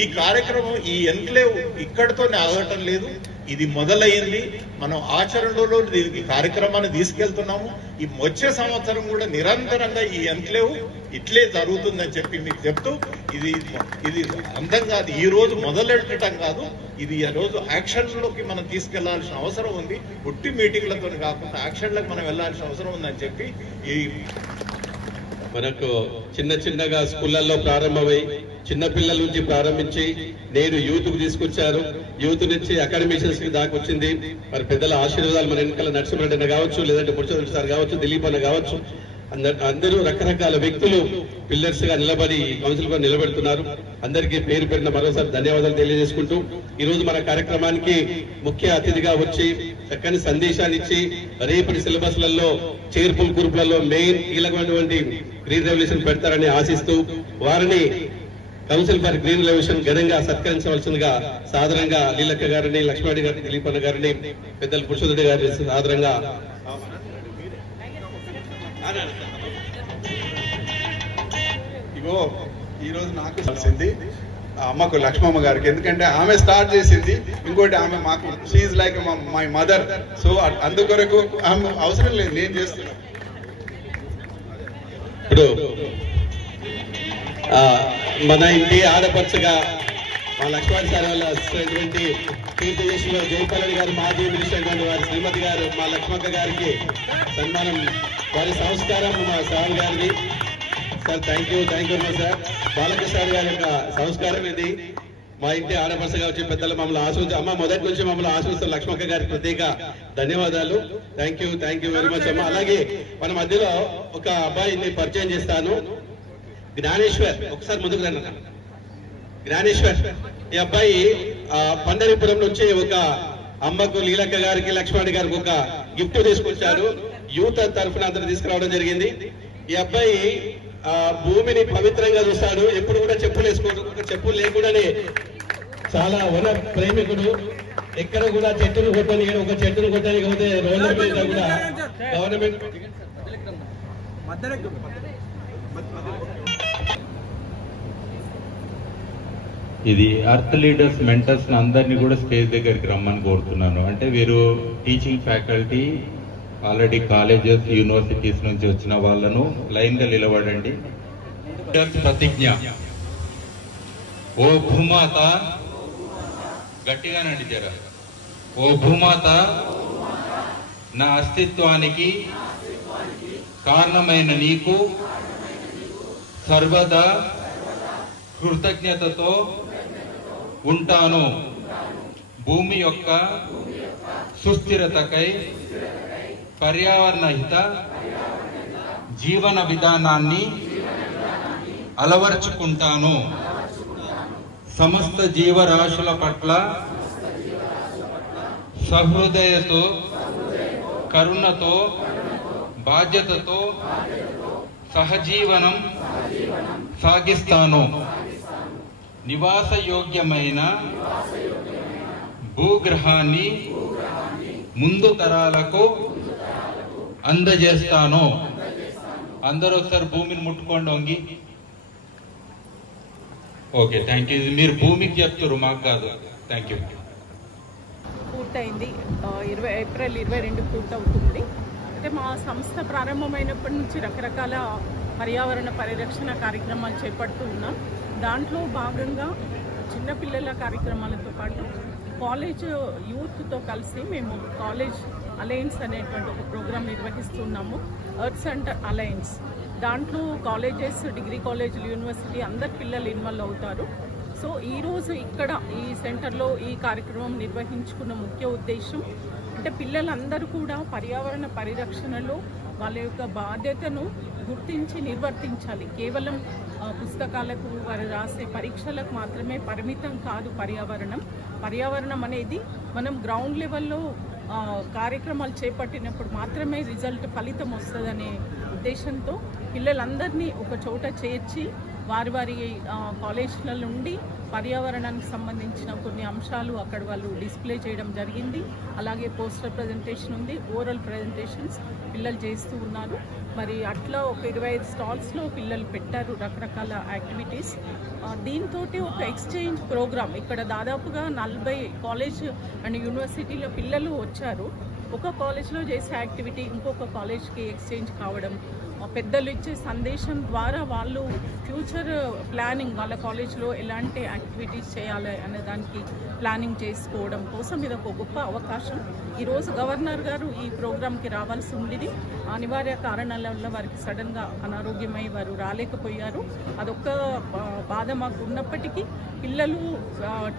ఈ కార్యక్రమం, ఈ ఎన్క్లేవ్ ఇక్కడితోనే ఆగటం లేదు. ఇది మొదలయ్యింది. మనం ఆచరణలో దీనికి కార్యక్రమాన్ని తీసుకెళ్తున్నాము. ఈ వచ్చే సంవత్సరం కూడా నిరంతరంగా ఈ ఎన్క్లేవ్ ఇట్లే జరుగుతుందని చెప్పి మీకు చెప్తూ, ఇది అందం కాదు, ఈ రోజు మొదలెట్టడం కాదు, ఇది ఈ రోజు యాక్షన్లోకి మనం తీసుకెళ్లాల్సిన అవసరం ఉంది. పుట్టి మీటింగ్లతో కాకుండా యాక్షన్లకు మనం వెళ్లాల్సిన అవసరం ఉందని చెప్పి ఈ మనకు చిన్నగా స్కూళ్ళల్లో ప్రారంభమై చిన్నపిల్లల నుంచి ప్రారంభించి నేడు యూత్ కు తీసుకొచ్చారు. యూత్ నుంచి అకాడమిషియన్స్ కి దాకా వచ్చింది. మరి పెద్దల ఆశీర్వాదాలు మన వెనకాల నరసింహారెడ్డి అన్న కావచ్చు, లేదంటే పురుషోత్తమ సార్ కావచ్చు, దిలీప్ అన్న కావచ్చు, అందరూ రకరకాల వ్యక్తులు పిల్లర్స్ గా నిలబడి కౌన్సిల్ గా నిలబెడుతున్నారు. అందరికీ పేరు పేరున మరోసారి ధన్యవాదాలు తెలియజేసుకుంటూ ఈ రోజు మన కార్యక్రమానికి ముఖ్య అతిథిగా వచ్చి చక్కని సందేశాన్ని ఇచ్చి రేపటి సిలబస్లలో చేర్పుల్ గ్రూపులలో మెయిన్ కీలకమైనటువంటి గ్రీన్ రెవల్యూషన్ పెడతారని ఆశిస్తూ వారిని కౌన్సిల్ ఫర్ గ్రీన్ రెవల్యూషన్ ఘనంగా సత్కరించవలసిందిగా సాధారణంగా లీలక్క గారిని, లక్ష్మారెడ్డి గారిని, దిలీప్ అన్న గారిని, పెద్దలు పురుషోత్తమ గారిని సాధారణంగా ఇగో ఈరోజు నాకు తెలిసింది అమ్మకు లక్ష్మమ్మ గారికి, ఎందుకంటే ఆమె స్టార్ట్ చేసింది. ఇంకోటి ఆమె మాకు she like my mother. So అందుకొరకు ఆమె అవసరం లేదు, నేను చేస్తున్నాను. ఇప్పుడు మన ఇంటి ఆడపడుచుగా మా లక్ష్మణ్ సార్ వాళ్ళ అసిస్టెంట్ కీర్తిశేషులు జయపాలని గారు, మాజీ మినిస్టర్ వారి శ్రీమతి గారు, మా లక్ష్మక్క గారికి సన్మానం, వారి సంస్కారం మా సార్ గారిది. Sir thank you very sir. Balakrishna గారి యొక్క సంస్కారం ఇది. మా ఇంటి ఆడపడుచుగా వచ్చి పెద్దలు మమ్మల్ని ఆశీర్వదించి, అమ్మ మొదటి నుంచి మమ్మల్ని ఆశీర్వదిస్తున్న లక్ష్మక్క గారికి ప్రత్యేక ధన్యవాదాలు. థ్యాంక్ యూ వెరీ మచ్ అమ్మ. అలాగే మన మధ్యలో ఒక అబ్బాయిని పరిచయం చేస్తాను, జ్ఞానేశ్వర్. ఒకసారి ముందుకు రండి. జ్ఞానేశ్వర్, ఈ అబ్బాయి పండరిపురం నుంచి ఒక అమ్మకు, లీలక్క గారికి, లక్ష్మణ్ గారికి ఒక గిఫ్ట్ తీసుకొచ్చారు. యూత్ తరఫున అందరూ తీసుకురావడం జరిగింది. ఈ అబ్బాయి భూమిని పవిత్రంగా చూస్తాడు, ఎప్పుడు కూడా చెప్పులు వేసుకోడు. ఒక చెప్పులు లేకుండానే చాలా వన ప్రేమికుడు. ఎక్కడ కూడా చెట్టును కొట్టని, ఒక చెట్టును కొట్టని పోతే రోడ్ల మీద కూడా గవర్నమెంట్ ఇది అర్త్ లీడర్స్ మెంటర్స్ అందరినీ కూడా స్టేజ్ దగ్గరికి రమ్మని కోరుతున్నాను. అంటే వీరు teaching faculty, already colleges, universities నుంచి వచ్చిన వాళ్ళను లైన్ గా నిలబడండి. ప్రతిజ్ఞ. ఓ భూమాత, గట్టిగానండి జర. ఓ భూమాత, నా అస్తిత్వానికి కారణమైన నీకు సర్వదా కృతజ్ఞతతో ఉంటాను. భూమి యొక్క సుస్థిరతకై పర్యావరణ హిత జీవన విధానాన్ని అలవర్చుకుంటాను. సమస్త జీవరాశుల పట్ల సహృదయతో, కరుణతో, బాధ్యతతో సహజీవనం సాగిస్తాను. నివాసయోగ్యమైన భూగ్రహాన్ని ముందు తరాలకు అందజేస్తాను. అందరూ ఒకసారి భూమిని ముట్టుకోండి వంగి. Okay, thank you. మీరు భూమికి చెప్తారు, మాకు కాదు. Thank you. పూర్తయింది. ఏప్రిల్ 22 పూర్తవుతుంది. అయితే మా సంస్థ ప్రారంభమైనప్పటి నుంచి రకరకాల పర్యావరణ పరిరక్షణ కార్యక్రమాలు చేపడుతూ ఉన్నాం. దాంట్లో భాగంగా చిన్నపిల్లల కార్యక్రమాలతో పాటు కాలేజ్ యూత్తో కలిసి మేము కాలేజ్ అలయన్స్ అనేటువంటి ఒక ప్రోగ్రాం నిర్వహిస్తున్నాము, ఎర్త్ సెంటర్ అలయన్స్. దాంట్లో కాలేజెస్, డిగ్రీ కాలేజీలు, యూనివర్సిటీ అందరు పిల్లలు ఇన్వాల్వ్ అవుతారు. సో ఈరోజు ఇక్కడ ఈ సెంటర్లో ఈ కార్యక్రమం నిర్వహించుకున్న ముఖ్య ఉద్దేశం అంటే పిల్లలందరూ కూడా పర్యావరణ పరిరక్షణలో వాళ్ళ యొక్క బాధ్యతను గుర్తించి నిర్వర్తించాలి. కేవలం పుస్తకాలకు, వారు రాసే పరీక్షలకు మాత్రమే పరిమితం కాదు పర్యావరణం అనేది మనం గ్రౌండ్ లెవెల్లో కార్యక్రమాలు చేపట్టినప్పుడు మాత్రమే రిజల్ట్, ఫలితం వస్తుందనే ఉద్దేశంతో పిల్లలందరినీ ఒక చోట చేర్చి వారి కాలేజ్ల నుండి పర్యావరణానికి సంబంధించిన కొన్ని అంశాలు అక్కడ వాళ్ళు డిస్ప్లే చేయడం జరిగింది. అలాగే పోస్టర్ ప్రజెంటేషన్ ఉంది, ఓరల్ ప్రజెంటేషన్స్ పిల్లలు చేస్తూ ఉన్నారు. మరి అట్లా ఒక 25 స్టాల్స్లో పిల్లలు పెట్టారు రకరకాల యాక్టివిటీస్. దీంతో ఒక ఎక్స్చేంజ్ ప్రోగ్రామ్ ఇక్కడ దాదాపుగా 40 కాలేజ్ అండ్ యూనివర్సిటీల పిల్లలు వచ్చారు. ఒక కాలేజ్లో చేసే యాక్టివిటీ ఇంకొక కాలేజ్కి ఎక్స్చేంజ్ కావడం, పెద్దలు ఇచ్చే సందేశం ద్వారా వాళ్ళు ఫ్యూచర్ ప్లానింగ్, వాళ్ళ కాలేజ్లో ఎలాంటి యాక్టివిటీస్ చేయాలి అనే దానికి ప్లానింగ్ చేసుకోవడం కోసం ఇది ఒక గొప్ప అవకాశం. ఈరోజు గవర్నర్ గారు ఈ ప్రోగ్రాంకి రావాల్సి ఉండేది, అనివార్య కారణాల వల్ల వారికి సడన్గా అనారోగ్యమై వారు రాలేకపోయారు. అదొక్క బాధ మాకు ఉన్నప్పటికీ పిల్లలు,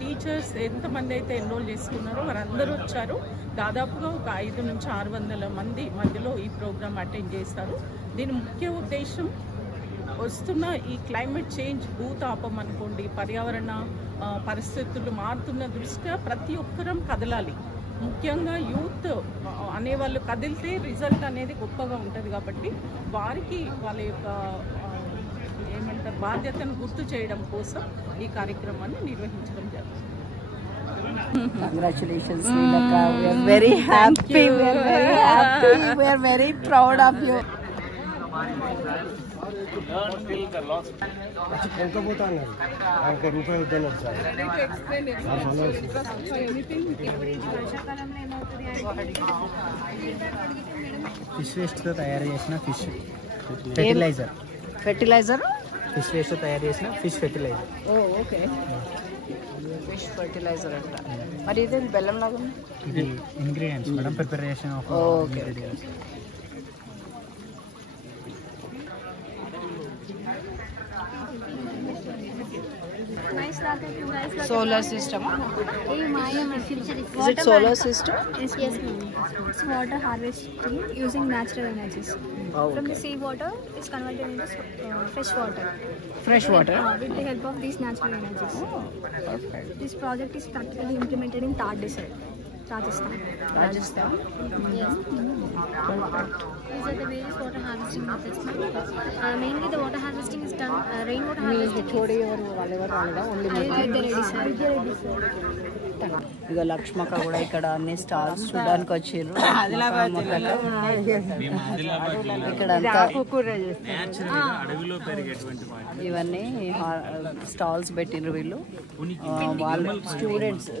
టీచర్స్ ఎంతమంది అయితే ఎన్రోల్ చేసుకున్నారో వారందరూ వచ్చారు. దాదాపుగా ఒక 500 నుంచి 600 మంది మధ్యలో ఈ ప్రోగ్రాం అటెండ్ చేస్తారు. దీని ముఖ్య ఉద్దేశం వస్తున్న ఈ క్లైమేట్ చేంజ్, భూతాపం అనుకోండి, పర్యావరణ పరిస్థితులు మారుతున్న దృష్ట్యా ప్రతి ఒక్కరం కదలాలి. ముఖ్యంగా యూత్ అనేవాళ్ళు కదిలితే రిజల్ట్ అనేది గొప్పగా ఉంటుంది. కాబట్టి వారికి వాళ్ళ యొక్క బాధ్యతను గుర్తు చేయడం కోసం ఈ కార్యక్రమాన్ని నిర్వహించడం జరుగుతుంది. Congratulations, Srilaka. We are very happy. We are very happy. We are very proud of you. Fish waste తో తయారు చేసిన fish fertiliser. Fertiliser fish waste తయారు చేసిన fish fertiliser. Okay, fish fertiliser అంట. మరి ఇది బెల్లం లాగా ఉంది. ఇది ingredients madam, preparation of ingredients. Solar system. Is it solar system? Yes, ma'am. It's water harvesting using natural energies. Oh, From the okay. sea water, it's converted into fresh water. Fresh water? With the help of these natural energies. Oh, perfect. This project is practically implemented in Tar Desert, Rajasthan. Rajasthan? Yes. Perfect. These are the various water harvesting methods. Mainly the water harvesting is done, rainwater harvesting. ఇక లక్ష్మక్క కూడా ఇక్కడ అన్ని stalls చూడడానికి వచ్చారు. ఇక్కడ ఇవన్నీ stalls పెట్టిండ్రు వీళ్ళు. వాళ్ళు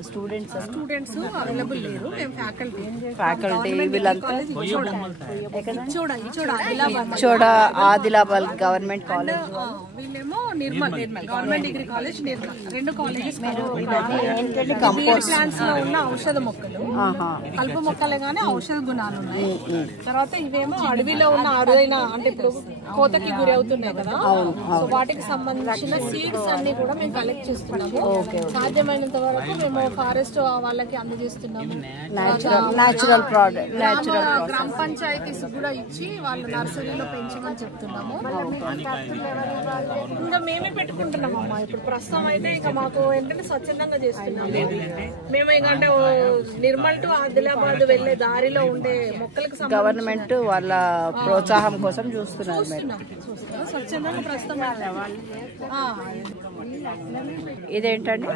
స్టూడెంట్స్ అవైలబుల్ లేరు. మేము ఫ్యాకల్టీ వీళ్ళంతా చూడ ఆదిలాబాద్ గవర్నమెంట్ కాలేజ్, వీళ్ళేమో Nirmal government degree college Nirmal. రెండు కాలేజెస్ ప్లాంట్స్ లో ఉన్న ఔషధ మొక్కలు, కలుపు మొక్కలే గానీ ఔషధ గుణాలు ఉన్నాయి. తర్వాత ఇవేమో అడవిలో ఉన్న అరుదైన, అంటే ఇప్పుడు కోతకి గురి అవుతున్నాయి కదా, సో వాటికి సంబంధించిన సీడ్స్ అన్ని కూడా మేము కలెక్ట్ చేస్తున్నాము. సాధ్యమైనంత వరకు మేము ఫారెస్ట్ వాళ్ళకి అందజేస్తున్నాము. నేచురల్ ప్రోడక్ట్, గ్రామ పంచాయతీస్ కూడా ఇచ్చి వాళ్ళు నర్సరీలో పెంచమని చెప్తున్నాము. ఇంకా మేమే పెట్టుకుంటున్నాం అమ్మా. ఇప్పుడు ప్రస్తుతం అయితే ఇంకా మాకు ఏంటంటే స్వచ్ఛందంగా చేస్తున్నాము. మేము ఏంటంటే నిర్మల్ టు ఆదిలాబాద్ వెళ్లే దారిలో ఉండే మొక్కలకు గవర్నమెంట్ వాళ్ళ ప్రోత్సాహం కోసం చూస్తున్నారు. స్వచ్ఛందంగా ప్రస్తుతం ఇదేంటండి?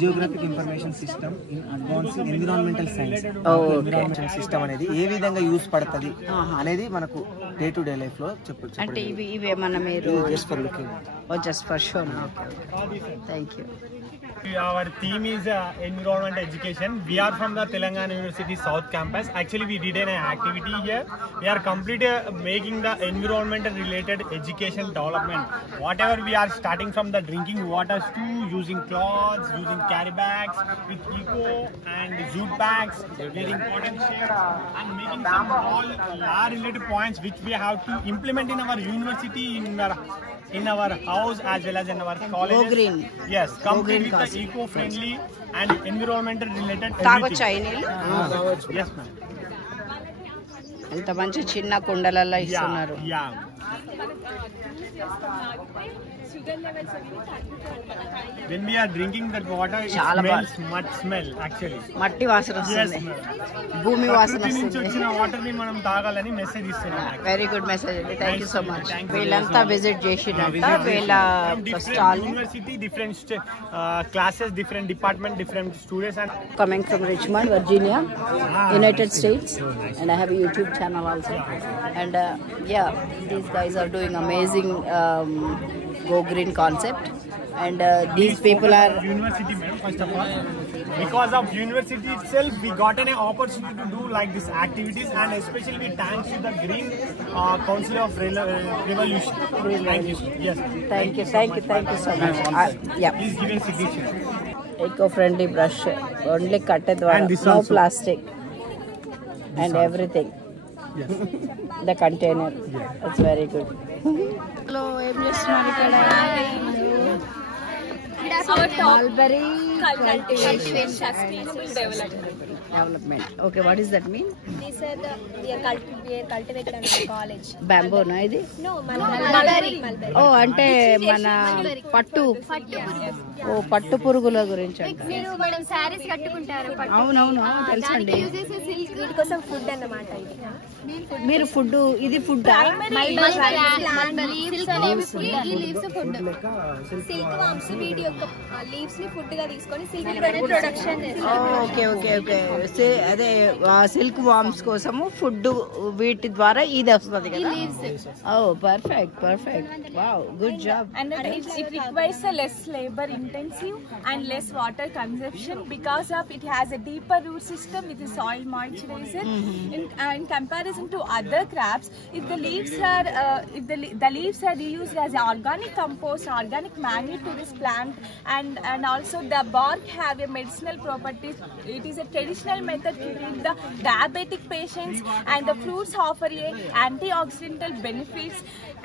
Geographic information system in advance environmental science. Environmental system అనేది ఏ విధంగా యూస్ పడుతుంది అనేది మనకు డే టు డే లైఫ్ లో చెప్పొచ్చు. అంటే ఇవి ఏమన్నా మీరు just for show? Thank you. Our theme is environment education. We are from the Telangana University South Campus. Actually, we did an activity here. We are completely making the environment related education development. Whatever we are starting from the drinking water to using cloths, using carry bags with eco and jute bags, getting cotton share and making some all law related points which we have to implement in our university, in our house as well as in our colleges. Go green. Yes, complete with the eco-friendly and environmental related తాగొచ్చా ఈ నీళ్ళు? Yes, ma'am. ఎంత మంచి చిన్న కుండలలో ఇస్తున్నారు. When we are drinking that water, it smells much smell actually. మట్టి వాసన వస్తుంది, భూమి వాసన వస్తుంది. వచ్చిన వాటర్ ని మనం తాగాలని మెసేజ్ ఇస్తున్నాం. వెరీ గుడ్ మెసేజ్ అండి. Thank you so much. వీళ్ళంతా విజిట్ చేసినట్ట వీళ్ళ stall. University different classes, different department, different students. And coming from Richmond, Virginia, United States, and I have a YouTube channel also. And yeah, these guys are doing amazing Go Green concept. And these people are university, ma'am. First of all, because of university itself, we got an opportunity to do like these activities, and especially thanks to the Green Council of Revolution. Thank you. Yes. Thank you so much. Yeah. Please give a signature. Eco-friendly brush, only cutted one, no plastic, and everything. Yes. The container. It's very good. Hello, ఏం చేస్తున్నారు ఇక్కడ? Mulberry cultivation sustainable development. Okay, what does that mean? These are we are cultivated in our college. Bamboo, no? Idi? No, mulberry. Oh, అంటే మన పట్టు పట్టు పురుగుల గురించి అంటే మీరు మనం సారీస్ కట్టుకుంటారు. అవునవును తెలుసండి. వీటి కోసం ఫుడ్ అన్నమాట. ఇది మీరు ఫుడ్, ఇది ఫుడ్ సిల్క్ వామ్స్ వీటి యొక్క లీవ్స్ ని ఫుడ్ గా తీసుకొని సిల్క్ ప్రొడక్షన్ చేస్తారు. ఓకే ఓకే ఓకే అదే సిల్క్ వామ్స్ కోసము ఫుడ్ వీటి ద్వారా ఇది వస్తుంది కదా. Oh perfect perfect wow good job. And it requires a less labor intensive and less water consumption because of it has a deeper root system with a soil moisturizer. In comparison to other crops, if the leaves are the leaves are reused as organic compost, organic manure to this plant, and also the bark have a medicinal properties. It is a traditional method to treat the diabetic patients, and the fruits offer a antioxidant benefits.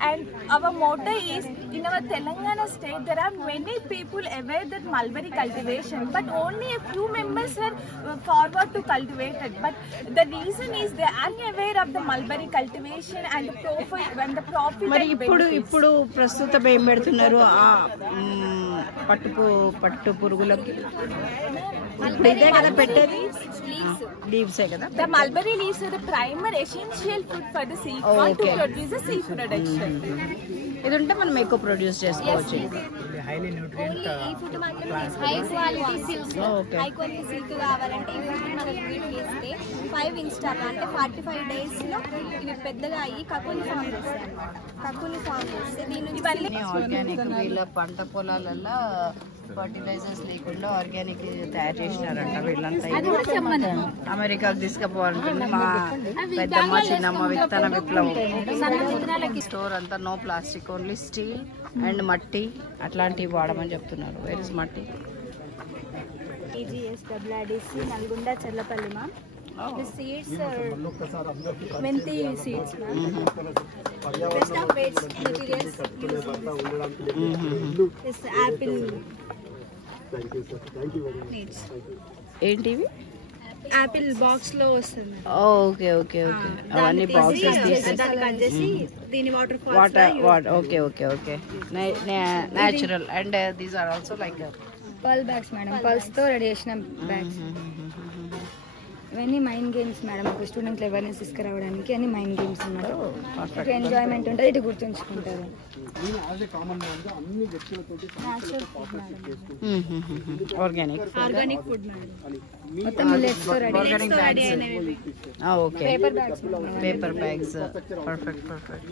And our motto is, in our Telangana state there are many people aware that mulberry cultivation, but only a few members are forward to cultivate it. But the reason is they are unaware of the mulberry cultivation and the profit మరి and ఇప్పుడు benefits. ఇప్పుడు ప్రస్తుతం ఏం పెడుతున్నారు ఆ పట్టు పురుగులకి? ఇప్పుడు ఇదే కదా పెట్టేది, లీవ్సే కదా. The mulberry leaves are the primer essential food for the seed corn to produce the seed production. ఇది ఉంటే మనం ఎక్కువ ప్రొడ్యూస్ చేసుకోవచ్చు. ఈ ఫుడ్ మాత్రం high quality silk, high quality silk కావాలంటే ఈ ఫుడ్ మనకి వీట్ చేస్తే 5 ఇన్స్టాల్ అంటే 45 days లో ఇవి పెద్దగా అయ్యి కక్కుని ఫామ్ చేస్తాయి అన్నమాట. కక్కుని ఫామ్ చేస్తే దీని నుంచి ఆర్గానిక్ వీళ్ళ పంట పొలాలలో ఫర్టిలైజర్స్ లేకుండా ఆర్గానిక్ తయారు చేసినారంట వీళ్ళంతా. అమెరికాకు తీసుకుపోవాలంటుంది మా పెద్దమ్మ చిన్నమ్మ విత్తన విప్లవం. స్టోర్ అంతా no plastic, only steel and మట్టి అట్లాంటివి వాడమని చెప్తున్నారు. వేర్ ఇస్ మట్టి? EGSWRDC Nalgonda Challapalli ma'am. The seeds are Menti seeds ma'am. best of best materials This apple needs. ఏంటివి? యాపిల్ బాక్స్ లో వస్తుంది. ఓకే ఓకే ఓకే అవన్నీ బాక్సెస్ తీసేసి దీని water water okay okay okay natural. And these are also like pearl bags madam, pearls తో ready చేసిన bags. ఇవన్నీ mind games madam, ఒక స్టూడెంట్ అవేర్నెస్ తీసుకురావడానికి అన్ని మైండ్ గేమ్స్ అన్నమాట. ఇటు ఎంజాయ్మెంట్ ఉంటుంది, ఇటు గుర్తుంచుకుంటారు. Organic organic food madam. మొత్తం మిల్లెట్స్ తో రెడీ అయినవి. Okay paper bags. Paper bags perfect perfect.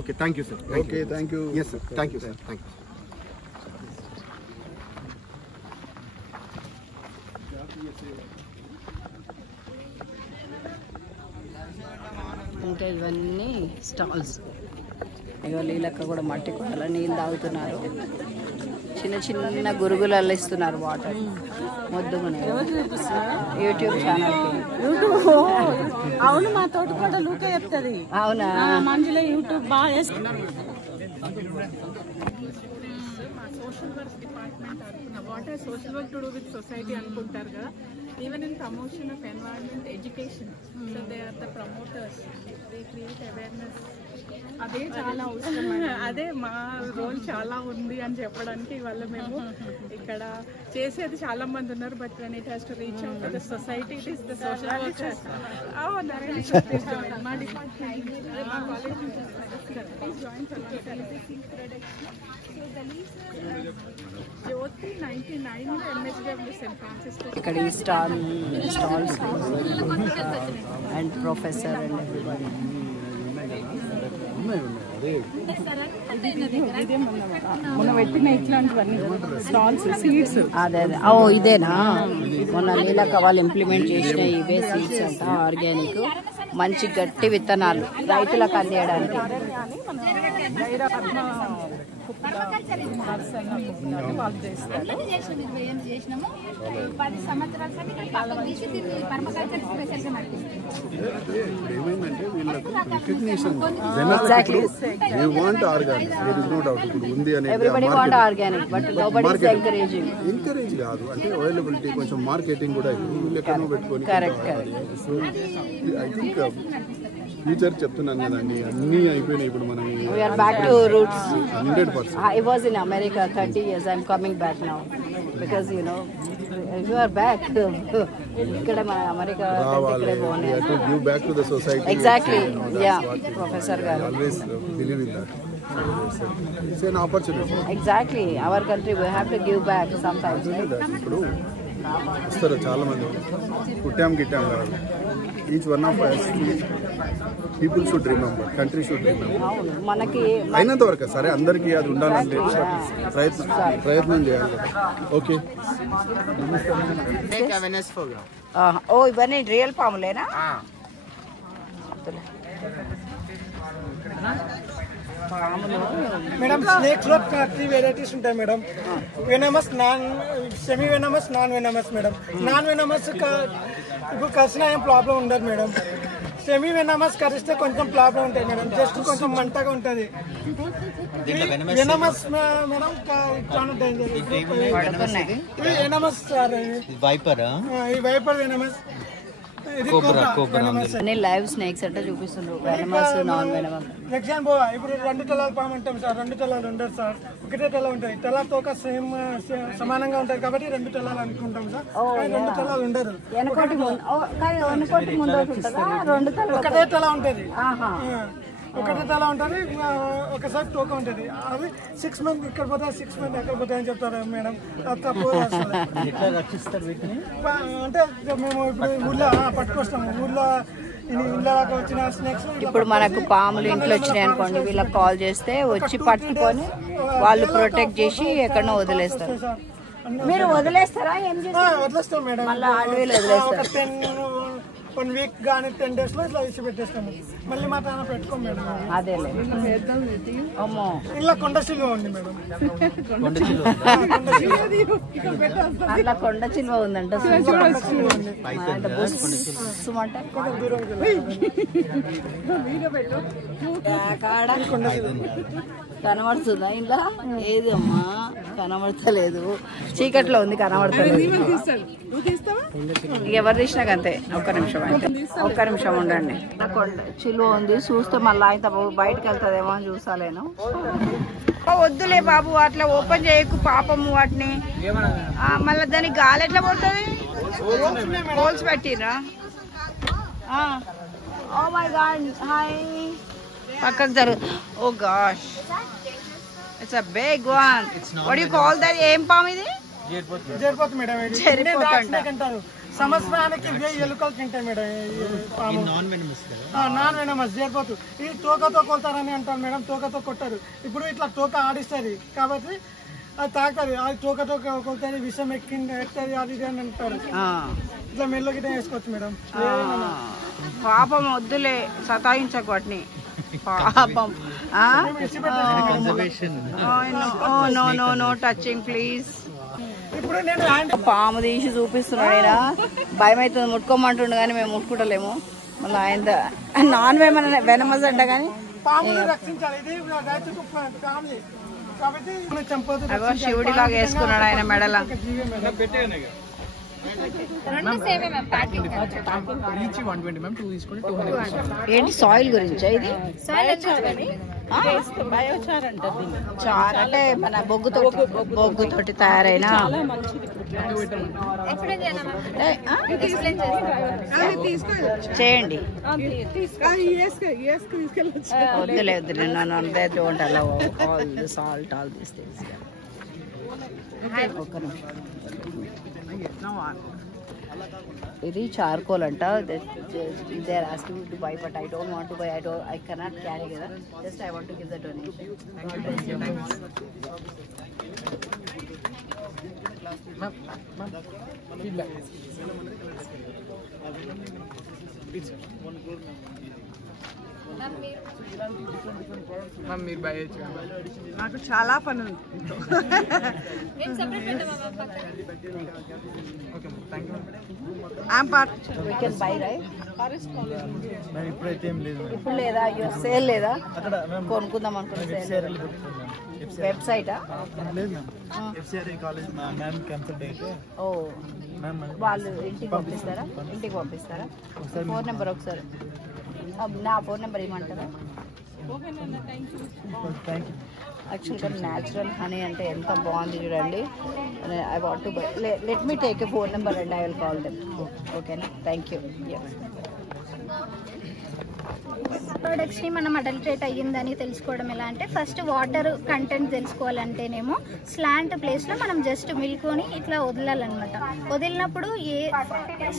Okay thank you sir. Okay thank you. Yes sir thank you sir. Thank you. ఇంకా ఇవన్నీ స్టాల్స్. ఇక లీలక్క కూడా మట్టి కుండలో నీళ్ళు తాగుతున్నారు. చిన్న చిన్న గురుగులలో ఇస్తున్నారు వాటర్ మొద్దుగునే. YouTube channel. అవును, మా తోట కూడా లూకే చెప్తుంది. అవునా? మంజుల యూట్యూబ్ బాగా చేస్తున్నారు. సోషల్ వర్క్ డిపార్ట్మెంట్ అనుకున్న what are social work to do with society అనుకుంటారు కదా. Even in promotion of environment education, so they are the promoters, they create awareness. అదే చాలా అవసరం. అదే మా రోల్ చాలా ఉంది అని చెప్పడానికి ఇవాళ మేము ఇక్కడ చేసేది చాలా మంది ఉన్నారు. But when it has to reach out to the society, it is the social workers. మా డిపార్ట్మెంట్ మా కాలేజ్ జాయింట్ జ్యోతి 99 MSW సెయింట్ ఫ్రాన్సిస్కో. ఇక్కడ ఈ stalls and professor and everybody. మొన్న పెట్టిన ఇట్లాంటివన్నీ స్టాల్స్, సీడ్స్. అదే అదే. ఓ ఇదేనా మొన్న లీలక్క వాళ్ళు ఇంప్లిమెంట్ చేసిన ఇవే సీడ్స్ అంట, ఆర్గానిక్ మంచి గట్టి విత్తనాలు రైతులకు అందియడానికి. ఏమైందంటే వీళ్ళకు recognition they want organic, there is no doubt. ఇప్పుడు ఉంది అనేది ఎంకరేజ్ కాదు అంటే అవైలబిలిటీ, కొంచెం మార్కెటింగ్ కూడా ఎక్కడో పెట్టుకొని. సో ఐ థింక్ ఫ్యూచర్ చెప్తున్నాను కదండి, అన్నీ అయిపోయినాయి ఇప్పుడు మనం. We are back to roots. 100%. I was in America 30 years. I'm coming back now because you know you are back. ఇక్కడ మన అమెరికా ఇక్కడే బాగున్నాయి. To give back to the society. Exactly. Yeah, Professor గారు. Always believe in that. It's an opportunity. Exactly our country we have to give back some times. ఇప్పుడు ఇస్తారు చాలా మంది పుట్టాం గిట్టాం కదా. Each one of us people should remember, country should remember. మనకి అయినంత వరకు సరే అందరికీ అది ఉండాలని ప్రయత్నం చేయాలి. ఓకే. ఓ ఇవన్నీ రియల్ పాములేనా? మేడం స్నేక్స్ లో 3 వెరైటీస్ ఉంటాయి madam. Venomous, semi venomous, non venomous madam. Non venomous ఇప్పుడు కరిసినా ఏం ప్రాబ్లం ఉండదు మేడం. సెమీ వెనమస్ కరిస్తే కొంచెం ప్రాబ్లం ఉంటుంది మేడం, జస్ట్ కొంచెం మంటగా ఉంటుంది. వెనమస్ మేడం చాలా డేంజర్. ఇది వెనమస్ సార్, ఈ వైపర్ వెనమస్. లైవ్ స్నేక్స్ అంటే చూపిస్తున్నారు. Venomous, non venomous. ఎగ్జాంపుల్ ఇప్పుడు 2 తలాలు పాము అంటాం సార్, 2 తలాలు ఉండదు సార్, ఒకటే తల ఉంటుంది. తల తోక సేమ్ సమానంగా ఉంటుంది కాబట్టి 2 తలాలు అనుకుంటాం సార్, 2 తలాలు ఉండదు. ఒకటే తల ఉంటుంది, ఒకటే తల ఉంటుంది, ఒకసారి తోక ఉంటుంది. అది 6 మంది ఇక్కడ పోతాయి, 6 మంది ఎక్కడ పోతాయి అని చెప్తారు మేడం. అది తప్పు అంటే మేము ఇప్పుడు ఊళ్ళో పట్టుకొస్తాము. ఊళ్ళో వచ్చిన స్నేక్స్ ఇప్పుడు మనకు పాములు ఇంట్లో వచ్చినాయి అనుకోండి, వీళ్ళకి కాల్ చేస్తే వచ్చి పట్టుకొని వాళ్ళు ప్రొటెక్ట్ చేసి ఎక్కడో వదిలేస్తారు. మీరు వదిలేస్తారా? వదిలేస్తాం మేడం. మళ్ళీ అడవిలో వదిలేస్తారు. 1 వీక్ కానీ 10 days లో ఇట్లా ఇచ్చి పెట్టేస్తాము. మళ్ళీ మా తాన పెట్టుకోం మేడం. అదేలే. అమ్మో ఇలా కొండ చిలువ ఉంది మేడం. అట్లా కొండ చిలువ ఉందంట. కనబడుతుందా ఇలా? ఏది అమ్మా కనబడతలేదు, చీకట్లో ఉంది, కనబడతలేదు. ఎవరు తీసినా అంతే. ఒక్క నిమిషం అయితే, ఒక్క నిమిషం ఉండండి. కొండ చిలువ ఉంది, చూస్తే మళ్ళీ ఆయన బయటకు వెళ్తుందేమో అని చూసాలేను. వద్దులే బాబు, అట్లా ఓపెన్ చేయకు పాపము వాటిని. మళ్ళీ దానికి గాలి ఎట్లా పడుతుంది? హోల్స్ పెట్టిరా? ఓ మై గాడ్. హాయ్, పక్కకు జరుగు. Oh gosh, it's a big one. What you call that? ఏం పాము ఇది? జరిపోతు మేడం. అంటారు సంవత్సరానికి 1000 ఎలుకలు తింటాయి మేడం. Non venomous జరిపోతు. ఇది తోకతో కొడతారని అంటారు మేడం, తోకతో కొట్టారు. ఇప్పుడు ఇట్లా తోక ఆడిస్తుంది కాబట్టి అది తాకుతుంది. అది తోకతో కొడుతుంది, విషం ఎక్కింది అది ఇది అని అంటారు. ఇట్లా మెల్లో గిట్ట వేసుకోవచ్చు మేడం. పాపం వద్దులే, సతాయించకు వాటిని. పాపం. No touching please. ఇప్పుడు నేను పాము తీసి చూపిస్తున్నాడు. ఆయన భయం అవుతుంది, ముట్టుకోమంటుండు కానీ మేము ముట్టుకుంటలేము. మళ్ళీ ఆయన నాన్ వెనమస్ అంట కానీ పాముని రక్షించాలి. ఇది రైతుకు ఫ్యామిలీ కాబట్టి చంపదు. శివుడి లాగా వేసుకున్నాడు ఆయన మెడలా. ఏంటి సాయిల్ గురించా ఇది? చార్ అంటే మన బొగ్గుతోటి తయారైన చేయండి. వద్దులే వద్దులే, నన్ను don't allow all the salt, all these things. ఒక్క నిమిషం. ఇది చార్కోల్ అంట. They are asking to buy, but I don't want to buy. I cannot carry కదా. Just I want to give the donation. నాకు చాలా పని ఉంది. ఇప్పుడు లేదా? అయ్యో సేల్ లేదా? కొనుక్కుందాం అనుకుంటున్నా. వెబ్సైటా? ఓ, వాళ్ళు ఇంటికి పంపిస్తారా? ఇంటికి పంపిస్తారా? ఫోన్ నెంబర్ ఒకసారి, నా ఫోన్ నెంబర్ ఏమంటారా? యాక్చువల్గా న్యాచురల్ హనీ అంటే ఎంత బాగుంది చూడండి. I want to buy. Let me take a phone number and I will call them. ఓకేనా? Thank you. ప్రోడక్ట్స్ని మనం అడల్టరేట్ అయ్యిందని తెలుసుకోవడం ఎలా అంటే ఫస్ట్ వాటర్ కంటెంట్ తెలుసుకోవాలంటేనేమో స్లాంట్ ప్లేస్లో మనం జస్ట్ మిల్క్ని ఇట్లా వదలాలన్నమాట. వదిలినప్పుడు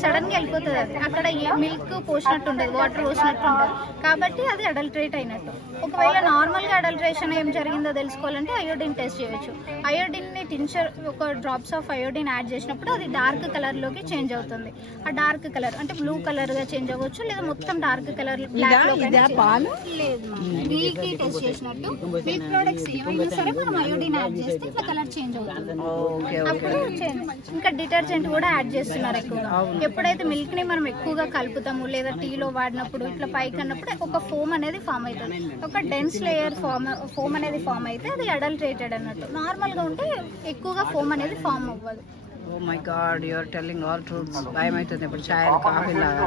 సడన్గా వెళ్ళిపోతుంది అది, అక్కడ మిల్క్ పోసినట్టు ఉండదు, వాటర్ పోసినట్టు ఉండదు, కాబట్టి అది అడల్టరేట్ అయినట్టు. ఒకవేళ నార్మల్గా అడల్టరేషన్ ఏం జరిగిందో తెలుసుకోవాలంటే అయోడిన్ టెస్ట్ చేయొచ్చు. అయోడిన్ని టించర్ ఒక డ్రాప్స్ ఆఫ్ అయోడిన్ యాడ్ చేసినప్పుడు అది డార్క్ కలర్లోకి చేంజ్ అవుతుంది. ఆ డార్క్ కలర్ అంటే బ్లూ కలర్గా చేంజ్ అవ్వచ్చు, లేదా మొత్తం డార్క్ కలర్ లేదు. మిల్క్ టెస్ట్ చేసినట్టు మిల్క్ ప్రొడక్ట్స్ ఏమైనా సరే మనం అయోడిన్ యాడ్ చేస్తే ఇట్లా కలర్ చేంజ్ అవుతుంది. అప్పుడు ఇంకా డిటర్జెంట్ కూడా యాడ్ చేస్తున్నారు ఎక్కువగా. ఎప్పుడైతే మిల్క్ ని మనం ఎక్కువగా కలుపుతాము లేదా టీలో వాడినప్పుడు ఇట్లా పైకి అన్నప్పుడు ఒక ఫోమ్ అనేది ఫామ్ అవుతుంది. ఒక డెన్స్ లేయర్ ఫోమ్ అనేది ఫామ్ అయితే అది అడల్టరేటెడ్ అన్నట్టు. నార్మల్ గా ఉంటే ఎక్కువగా ఫోమ్ అనేది ఫామ్ అవ్వదు. Oh my god, you are telling all truths. భయం అవుతుంది ఇప్పుడు చాయ్ కాఫీ లాగా.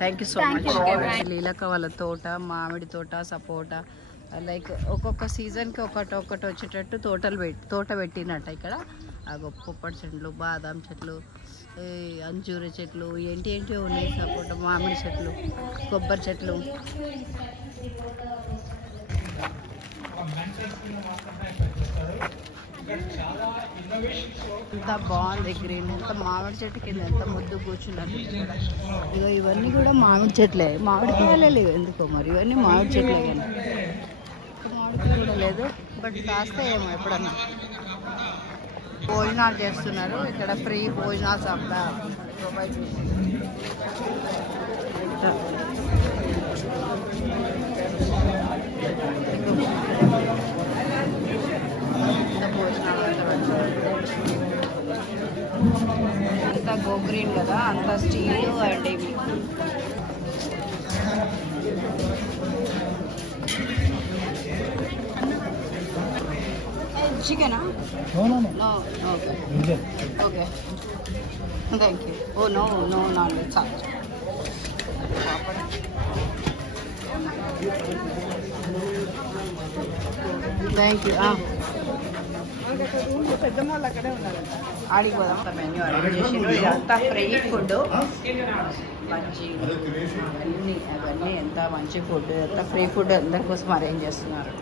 Thank you so much. లీలక వాళ్ళ తోట, మామిడి తోట, సపోటా, లైక్ ఒక్కొక్క సీజన్కి ఒకటి వచ్చేటట్టు తోట పెట్టినట్టు ఇక్కడ. పొప్పటి చెట్లు, బాదాం చెట్లు, అంజూర చెట్లు, ఏంటి ఉన్నాయి, సపోటా, మామిడి చెట్లు, కొబ్బరి చెట్లు. ఎంత బాగుంది గ్రీన్, ఎంత మామిడి చెట్టు కింద ఎంత ముద్దు కూర్చున్నట్టు. ఇగో ఇవన్నీ కూడా మామిడి చెట్లే, మామిడి కాయలే లేవు ఎందుకో మరి, ఇవన్నీ మామిడి చెట్లే. కానీ మామిడి కూడా లేదు, బట్ కాస్తే ఏమో ఎప్పుడన్నా. భోజనాలు చేస్తున్నారు ఇక్కడ, ఫ్రీ భోజనాలు ప్రొవైడ్ అంతా గో గ్రీన్ కదా, అంతా స్టీల్ అండ్ ఇవి. చికెనా? Okay okay, thank you. Oh no non veg. Thank you. ఆడికి పోదాం. మెన్యూ అరేంజ్ చేసి ఇదంతా ఫ్రీ ఫుడ్, మంచి అవన్నీ ఎంత మంచి ఫుడ్, ఎంత ఫ్రీ ఫుడ్ అందరి కోసం అరేంజ్ చేస్తున్నారు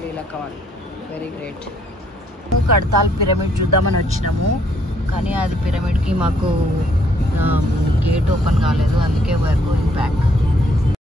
లీలక వాళ్ళు. Very great. కడతాల్ పిరమిడ్ చూద్దామని వచ్చినాము, కానీ అది పిరమిడ్కి మాకు గేట్ ఓపెన్ కాలేదు, అందుకే